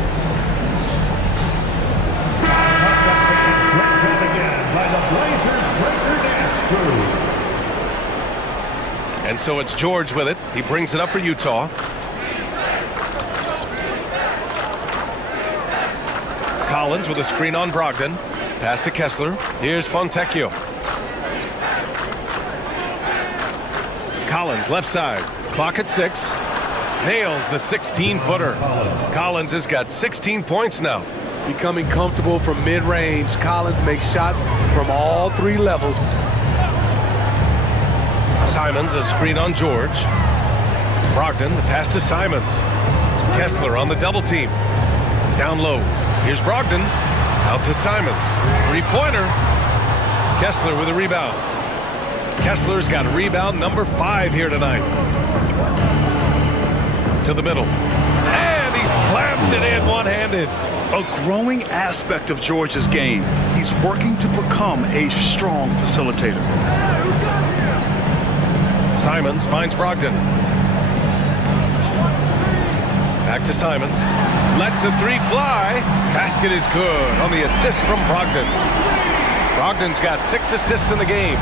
By the Blazers breaker dance crew. And so it's George with it. He brings it up for Utah. Collins with a screen on Brogdon. Pass to Kessler. Here's Fontecchio. Collins left side. Clock at 6. Nails the 16-footer. Collins has got 16 points now. Becoming comfortable from mid-range. Collins makes shots from all 3 levels. Simons, a screen on George. Brogdon, the pass to Simons. Kessler on the double team. Down low. Here's Brogdon. Out to Simons. 3-pointer. Kessler with a rebound. Kessler's got rebound number 5 here tonight. To the middle. And he slams it in one-handed. A growing aspect of George's game. He's working to become a strong facilitator. Simons finds Brogdon. Back to Simons. Lets the 3 fly. Basket is good on the assist from Brogdon. Brogdon's got 6 assists in the game.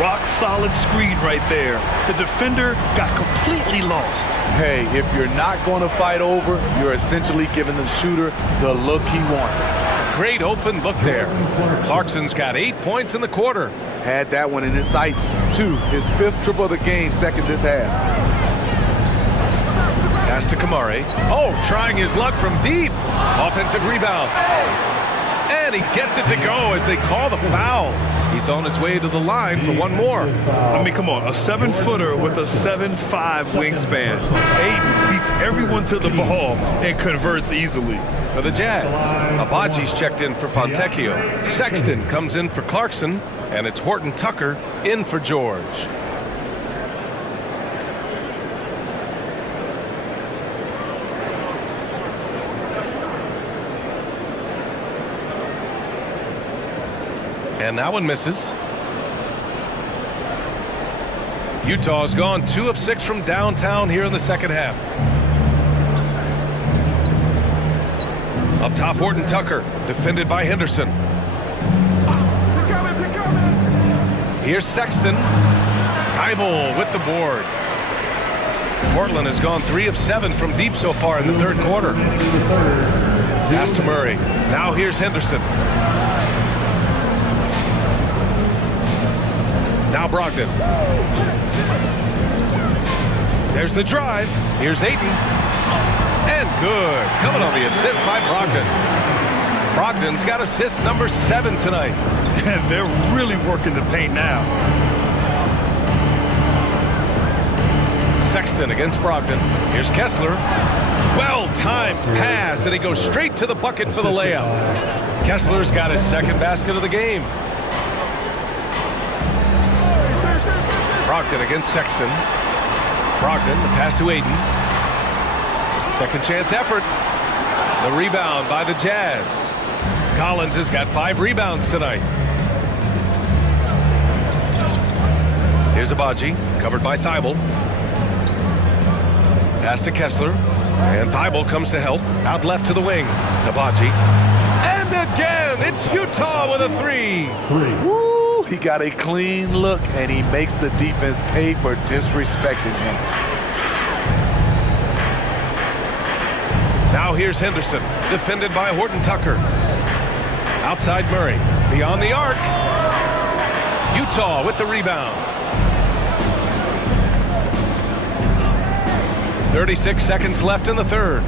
Rock solid screen right there. The defender got completely lost. Hey, if you're not going to fight over, you're essentially giving the shooter the look he wants. Great open look there. Clarkson's got 8 points in the quarter. Had that one in his sights, too. His 5th triple of the game, second this half. Pass to Kamari. Oh, trying his luck from deep. Offensive rebound. And he gets it to go as they call the foul. He's on his way to the line for one more. I mean, come on, a 7-footer with a 7'5" wingspan. Aiden beats everyone to the ball and converts easily. For the Jazz, Abaji's checked in for Fontecchio. Sexton comes in for Clarkson, and it's Horton Tucker in for George. And that one misses. Utah's gone 2 of 6 from downtown here in the second half. Up top, Horton Tucker, defended by Henderson. Here's Sexton. Thibault with the board. Portland has gone 3 of 7 from deep so far in the third quarter. Pass to Murray. Now here's Henderson. Now Brogdon. There's the drive. Here's Ayton. And good. Coming on the assist by Brogdon. Brogdon's got assist number 7 tonight. And they're really working the paint now. Sexton against Brogdon. Here's Kessler. Well-timed pass, and he goes straight to the bucket for the layup. Kessler's got his 2nd basket of the game. Brogdon against Sexton. Brogdon, the pass to Ayton. Second chance effort. The rebound by the Jazz. Collins has got 5 rebounds tonight. Here's Abaji, covered by Thibault. Pass to Kessler. And Thibault comes to help. Out left to the wing. Abaji. And again, it's Utah with a 3. Woo, he got a clean look, and he makes the defense pay for disrespecting him. Now here's Henderson, defended by Horton Tucker. Outside Murray, beyond the arc. Utah with the rebound. 36 seconds left in the third.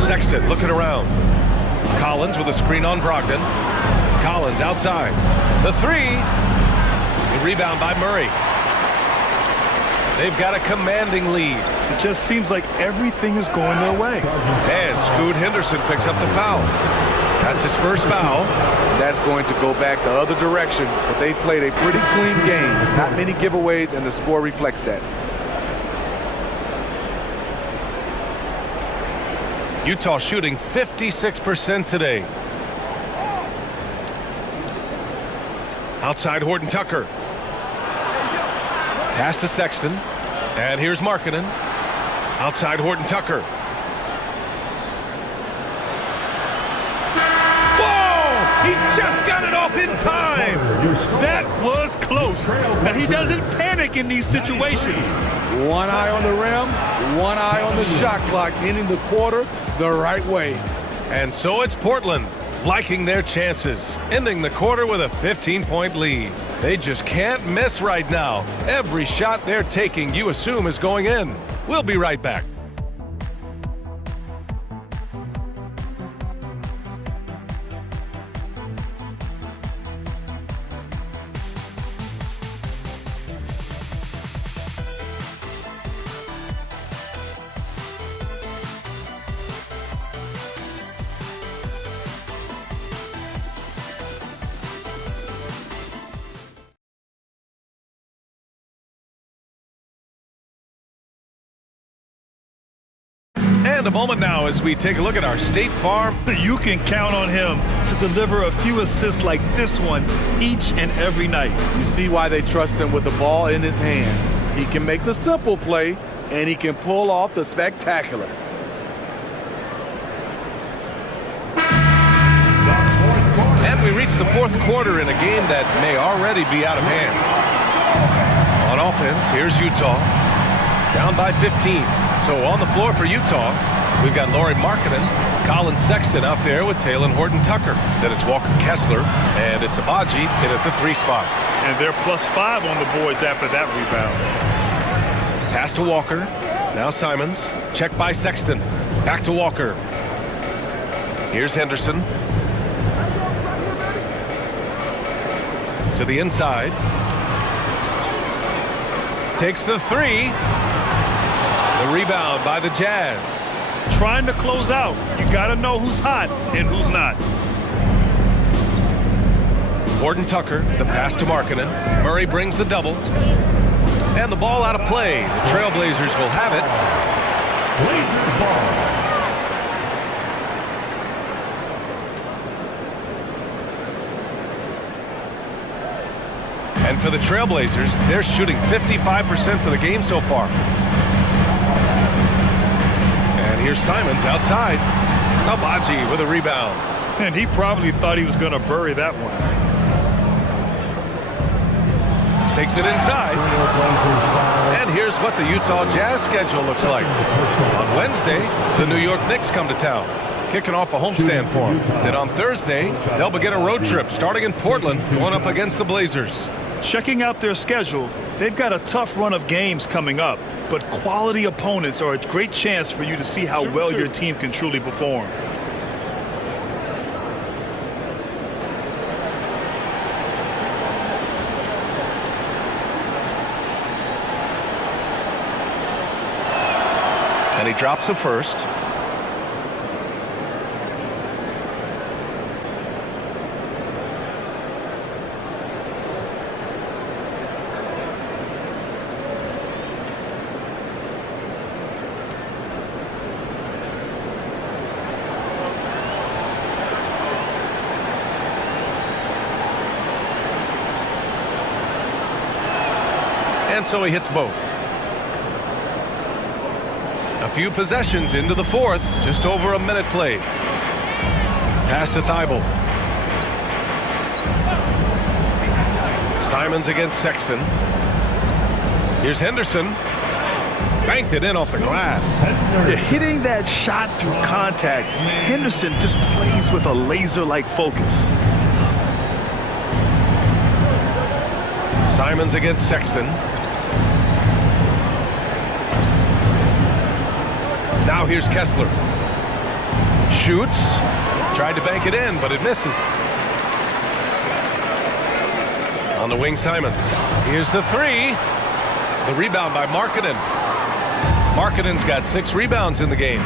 Sexton looking around. Collins with a screen on Brogdon. Collins outside. The 3. The rebound by Murray. They've got a commanding lead. It just seems like everything is going their way. And Scoot Henderson picks up the foul. That's his first foul. And that's going to go back the other direction. But they've played a pretty clean game. Not many giveaways, and the score reflects that. Utah shooting 56% today. Outside Horton Tucker. Pass to Sexton. And here's Markkanen. Outside Horton Tucker. Whoa! He just got it off in time. That was close. And he doesn't panic in these situations. One eye on the rim, one eye on the shot clock, ending the quarter the right way. And so it's Portland liking their chances, ending the quarter with a 15-point lead. They just can't miss right now. Every shot they're taking, you assume, is going in. We'll be right back. And a moment now as we take a look at our State Farm. You can count on him to deliver a few assists like this one each and every night. You see why they trust him with the ball in his hands. He can make the simple play, and he can pull off the spectacular. And we reach the fourth quarter in a game that may already be out of hand. On offense, here's Utah. Down by 15. So on the floor for Utah, we've got Lauri Markkanen, Colin Sexton out there with Talen Horton-Tucker. Then it's Walker Kessler, and it's Abaji in at the 3 spot. And they're +5 on the boards after that rebound. Pass to Walker. Now Simons. Check by Sexton. Back to Walker. Here's Henderson. To the inside. Takes the 3. The rebound by the Jazz. Trying to close out. You got to know who's hot and who's not. Horton Tucker, the pass to Markkanen. Murray brings the double. And the ball out of play. The Trailblazers will have it. Blazers ball. And for the Trailblazers, they're shooting 55% for the game so far. And here's Simons outside. Abaji with a rebound. And he probably thought he was going to bury that one. Takes it inside. And here's what the Utah Jazz schedule looks like. On Wednesday, the New York Knicks come to town, kicking off a homestand for them. Then on Thursday, they'll begin a road trip starting in Portland, going up against the Blazers. Checking out their schedule, they've got a tough run of games coming up, but quality opponents are a great chance for you to see how well your team can truly perform. And he drops it first. And so he hits both. A few possessions into the fourth, just over a minute played. Pass to Thibault. Simons against Sexton. Here's Henderson. Banked it in off the glass. Yeah, hitting that shot through contact, Henderson just plays with a laser-like focus. Simons against Sexton. Now here's Kessler. Shoots. Tried to bank it in, but it misses. On the wing, Simons. Here's the 3. The rebound by Markkanen. Markkanen's got 6 rebounds in the game.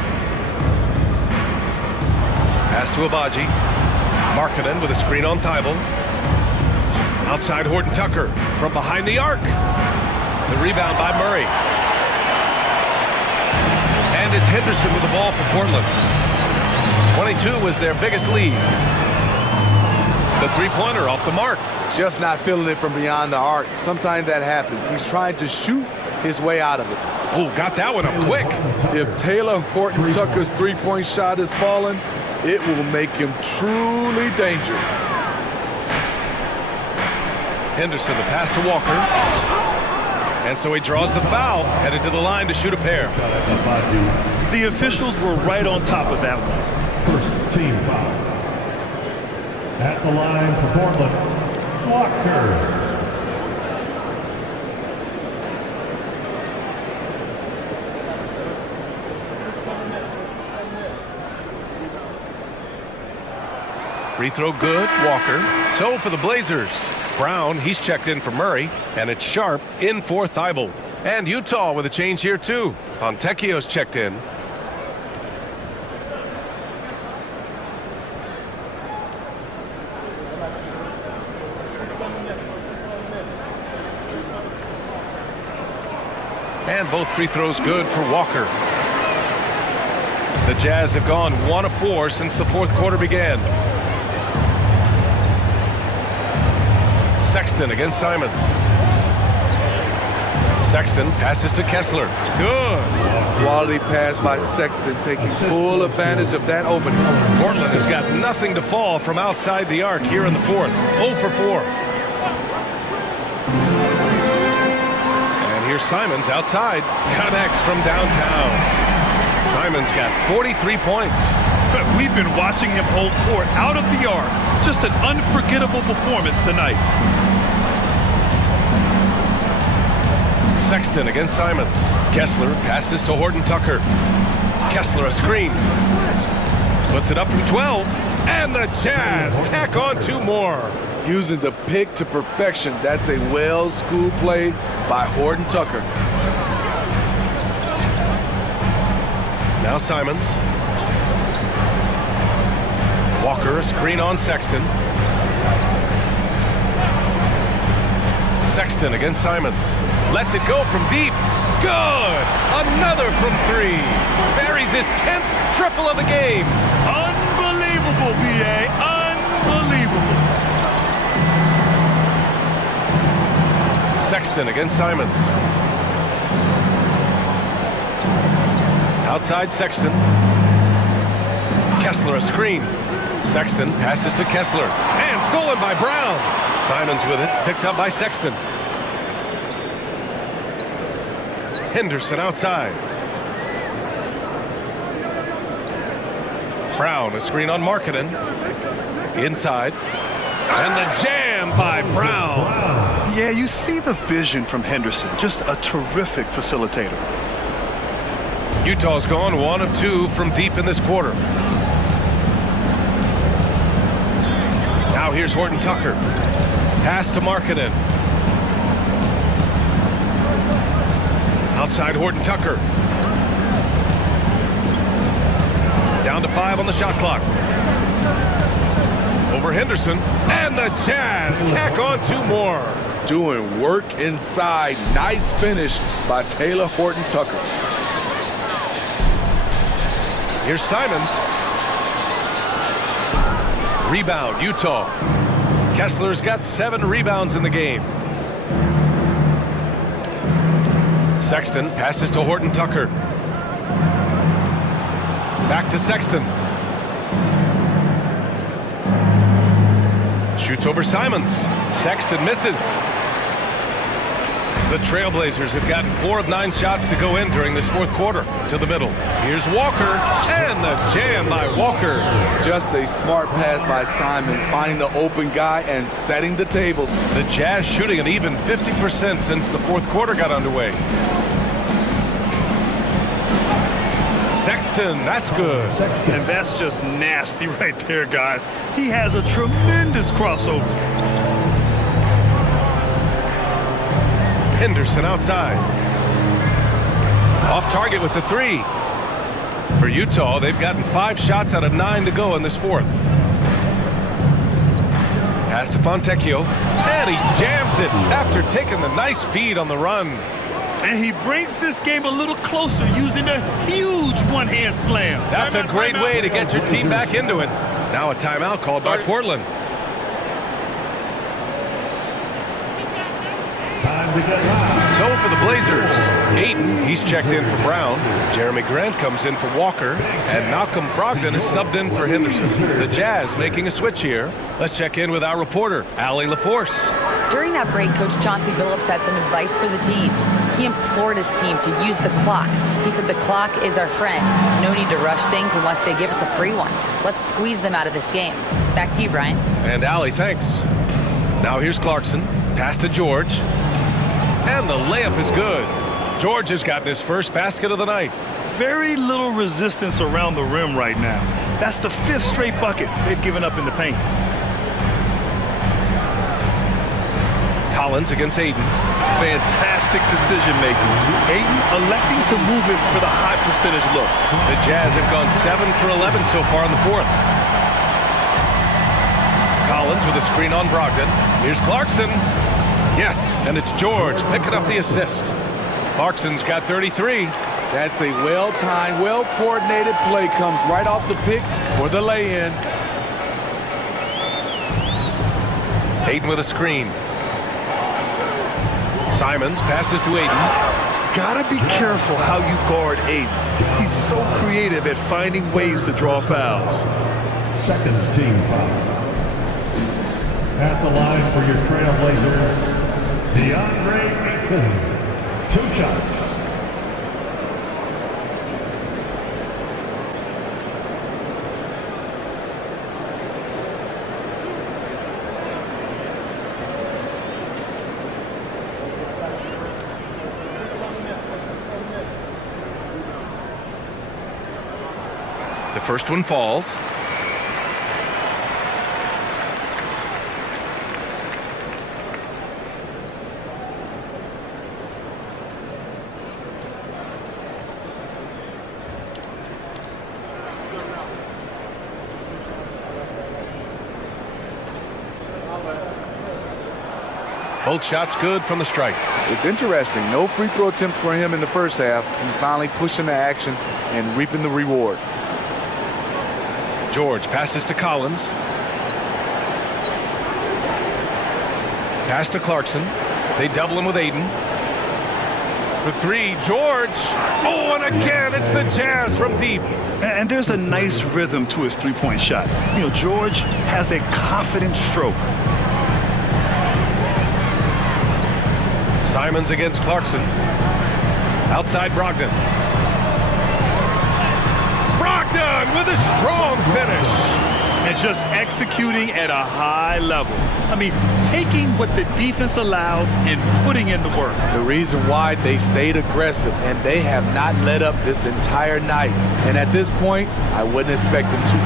Pass to Abaji. Markkanen with a screen on Thibault. Outside Horton Tucker from behind the arc. The rebound by Murray. And it's Henderson with the ball for Portland. 22 was their biggest lead. The three-pointer off the mark. Just not feeling it from beyond the arc. Sometimes that happens. He's trying to shoot his way out of it. Oh, got that one up quick. If Taylor Horton Tucker's three-point shot is falling, it will make him truly dangerous. Henderson, the pass to Walker. And so he draws the foul, headed to the line to shoot a pair. The officials were right on top of that one. First team foul. At the line for Portland, Walker. Free throw good, Walker. So for the Blazers, Brown, he's checked in for Murray, and it's Sharp in for Thibault. And Utah with a change here too. Fontecchio's checked in. And both free throws good for Walker. The Jazz have gone 1 of 4 since the fourth quarter began. Sexton against Simons. Sexton passes to Kessler. Good. Quality pass by Sexton, taking full advantage of that opening. Portland has got nothing to fall from outside the arc here in the fourth. 0 for 4. And here's Simons outside. Connects from downtown. Simons got 43 points. But we've been watching him hold court out of the arc. Just an unforgettable performance tonight. Sexton against Simons. Kessler passes to Horton Tucker. Kessler a screen. Puts it up from 12. And the Jazz tack on 2 more. Using the pick to perfection. That's a well-schooled play by Horton Tucker. Now Simons. Walker a screen on Sexton. Sexton against Simons. Lets it go from deep. Good! Another from 3. Buries his 10th triple of the game. Unbelievable, B.A. Unbelievable. Sexton against Simons. Outside Sexton. Kessler a screen. Sexton passes to Kessler. And stolen by Brown. Simons with it. Picked up by Sexton. Henderson outside. Brown, a screen on Markkanen. Inside. And the jam by Brown. Yeah, you see the vision from Henderson. Just a terrific facilitator. Utah's gone 1 of 2 from deep in this quarter. Now here's Horton Tucker. Pass to Markkanen. Outside Horton Tucker. Down to 5 on the shot clock. Over Henderson. And the Jazz tack on 2 more. Doing work inside. Nice finish by Taylor Horton Tucker. Here's Simons. Rebound, Utah. Kessler's got 7 rebounds in the game. Sexton passes to Horton Tucker. Back to Sexton. Shoots over Simons. Sexton misses. The Trailblazers have gotten 4 of 9 shots to go in during this fourth quarter. To the middle. Here's Walker. And the jam by Walker. Just a smart pass by Simons, finding the open guy and setting the table. The Jazz shooting an even 50% since the fourth quarter got underway. Sexton, that's good. And that's just nasty right there, guys. He has a tremendous crossover. Henderson outside. Off target with the 3. For Utah, they've gotten 5 shots out of 9 to go in this fourth. Pass to Fontecchio, and he jams it after taking the nice feed on the run. And he brings this game a little closer using a huge one-hand slam. That's a great way to get your team back into it. Now a timeout called by Portland. So for the Blazers, Aiden, he's checked in for Brown. Jeremy Grant comes in for Walker. And Malcolm Brogdon is subbed in for Henderson. The Jazz making a switch here. Let's check in with our reporter, Allie LaForce. During that break, Coach Chauncey Billups had some advice for the team. He implored his team to use the clock. He said the clock is our friend. No need to rush things unless they give us a free one. Let's squeeze them out of this game. Back to you, Brian. And Allie, thanks. Now here's Clarkson. Pass to George. And the layup is good. George has gotten his first basket of the night. Very little resistance around the rim right now. That's the 5th straight bucket they've given up in the paint. Collins against Aiden. Fantastic decision-making. Aiden electing to move it for the high percentage look. The Jazz have gone 7 for 11 so far in the 4th. Collins with a screen on Brogdon. Here's Clarkson. Yes, and it's George picking up the assist. Clarkson's got 33. That's a well-timed, well-coordinated play. Comes right off the pick for the lay-in. Aiden with a screen. Simons passes to Aiden. Gotta be careful how you guard Aiden. He's so creative at finding ways to draw fouls. Second team foul. At the line for your Trailblazers, DeAndre Ayton. 2 shots. The first one falls. Both shots good from the stripe. It's interesting. No free throw attempts for him in the first half. He's finally pushing the action and reaping the reward. George passes to Collins. Pass to Clarkson. They double him with Aiden. For 3, George. Oh, and again, it's the Jazz from deep. And there's a nice rhythm to his three-point shot. You know, George has a confident stroke. Simons against Clarkson. Outside Brogdon. Brogdon with a strong finish. And just executing at a high level. I mean, taking what the defense allows and putting in the work. The reason why they stayed aggressive, and they have not let up this entire night. And at this point, I wouldn't expect them to.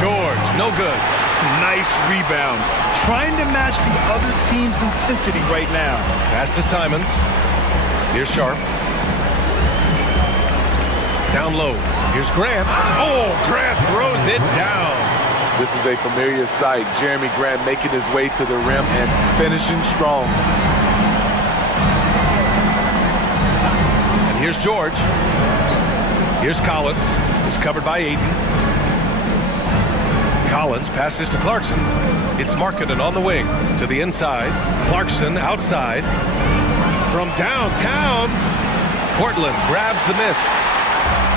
George, no good. Nice rebound. Trying to match the other team's intensity right now. Pass to Simons. Here's Sharp. Down low. Here's Grant. Oh, Grant throws it down. This is a familiar sight. Jeremy Grant making his way to the rim and finishing strong. And here's George. Here's Collins. He's covered by Aiden. Collins passes to Clarkson. It's Markkanen on the wing to the inside. Clarkson outside. From downtown, Portland grabs the miss.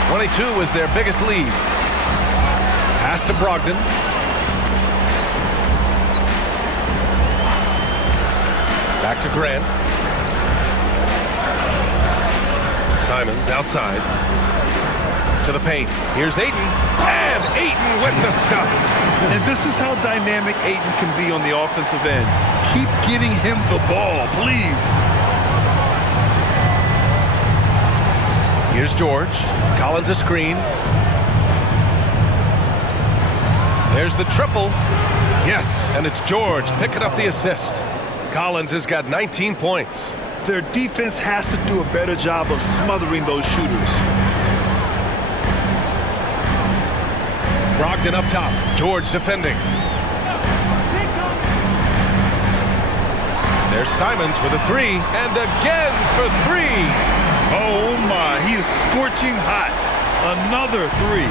22 was their biggest lead. Pass to Brogdon. Back to Grant. Simons outside. To the paint. Here's Ayton. And Ayton with the stuff. And this is how dynamic Ayton can be on the offensive end. Keep getting him the ball, please. Here's George. Collins a screen. There's the triple. Yes, and it's George picking up the assist. Collins has got 19 points. Their defense has to do a better job of smothering those shooters. Brogdon up top. George defending. There's Simons with a three, and again for three. Oh my, he is scorching hot. Another three.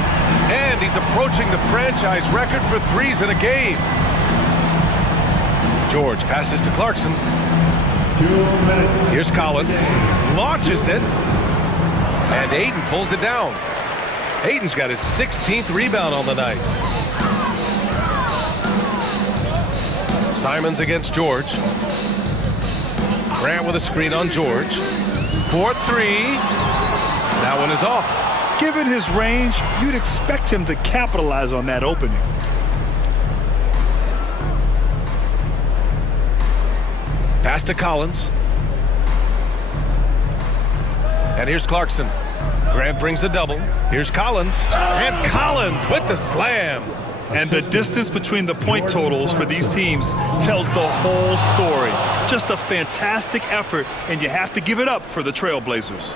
And he's approaching the franchise record for threes in a game. George passes to Clarkson. 2 minutes. Here's Collins. Launches it. And Aiden pulls it down. Aiden's got his 16th rebound on the night. Simons against George. Grant with a screen on George. 4-3. That one is off. Given his range, you'd expect him to capitalize on that opening. Pass to Collins. And here's Clarkson. Grant brings a double. Here's Collins. And Collins with the slam. And the distance between the point totals for these teams tells the whole story. Just a fantastic effort, and you have to give it up for the Trailblazers.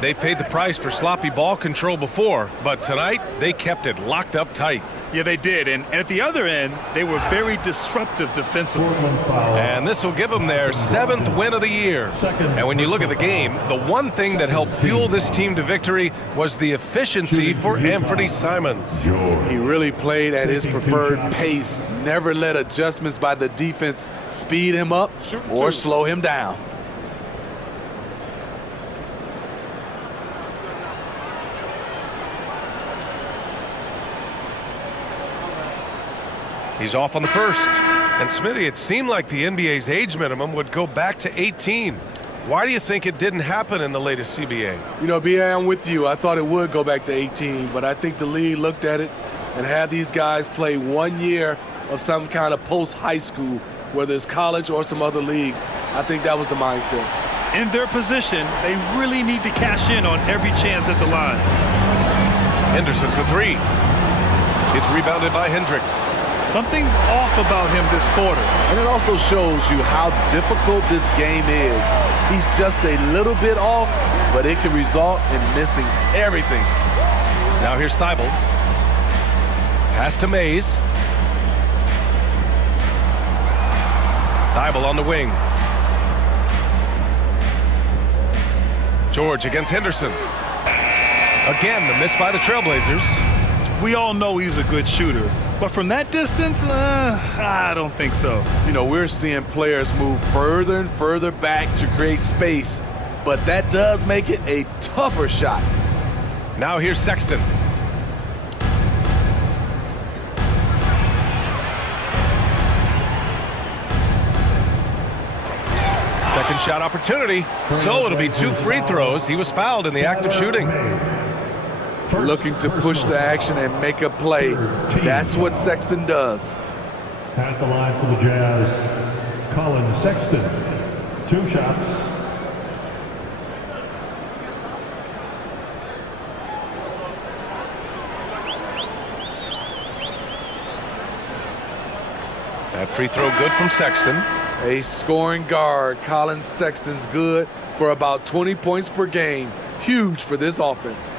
They paid the price for sloppy ball control before, but tonight they kept it locked up tight. Yeah, they did. And at the other end, they were very disruptive defensively. And this will give them their 7th win of the year. And when you look at the game, the one thing that helped fuel this team to victory was the efficiency for Anthony Simons. He really played at his preferred pace, never let adjustments by the defense speed him up or slow him down. He's off on the first. And Smitty, it seemed like the NBA's age minimum would go back to 18. Why do you think it didn't happen in the latest CBA? You know, B.A., I'm with you. I thought it would go back to 18, but I think the league looked at it and had these guys play 1 year of some kind of post-high school, whether it's college or some other leagues. I think that was the mindset. In their position, they really need to cash in on every chance at the line. Henderson for three. It's rebounded by Hendricks. Something's off about him this quarter. And it also shows you how difficult this game is. He's just a little bit off, but it can result in missing everything. Now here's Thibault. Pass to Mays. Thibault on the wing. George against Henderson. Again, the miss by the Trailblazers. We all know he's a good shooter, but from that distance, I don't think so. You know, we're seeing players move further and further back to create space, but that does make it a tougher shot. Now here's Sexton. Second shot opportunity. So it'll be 2 free throws. He was fouled in the act of shooting. Looking to push the action and make a play. That's what Sexton does. At the line for the Jazz, Colin Sexton. 2 shots. That free throw good from Sexton. A scoring guard, Colin Sexton's good for about 20 points per game. Huge for this offense.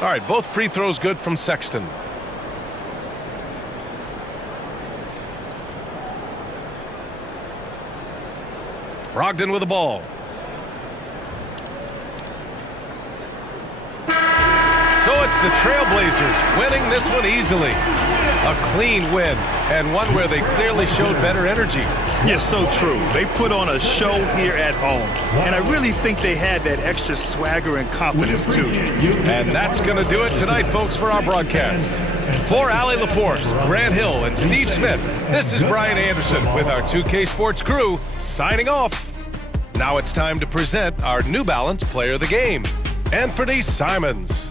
All right, both free throws good from Sexton. Brogdon with the ball. So it's the Trailblazers winning this one easily. A clean win, and one where they clearly showed better energy. Yes, so true. They put on a show here at home, and I really think they had that extra swagger and confidence too. And that's going to do it tonight, folks, for our broadcast. For Allie LaForce, Grant Hill, and Steve Smith, this is Brian Anderson with our 2K Sports crew signing off. Now it's time to present our New Balance Player of the Game, Anthony Simons.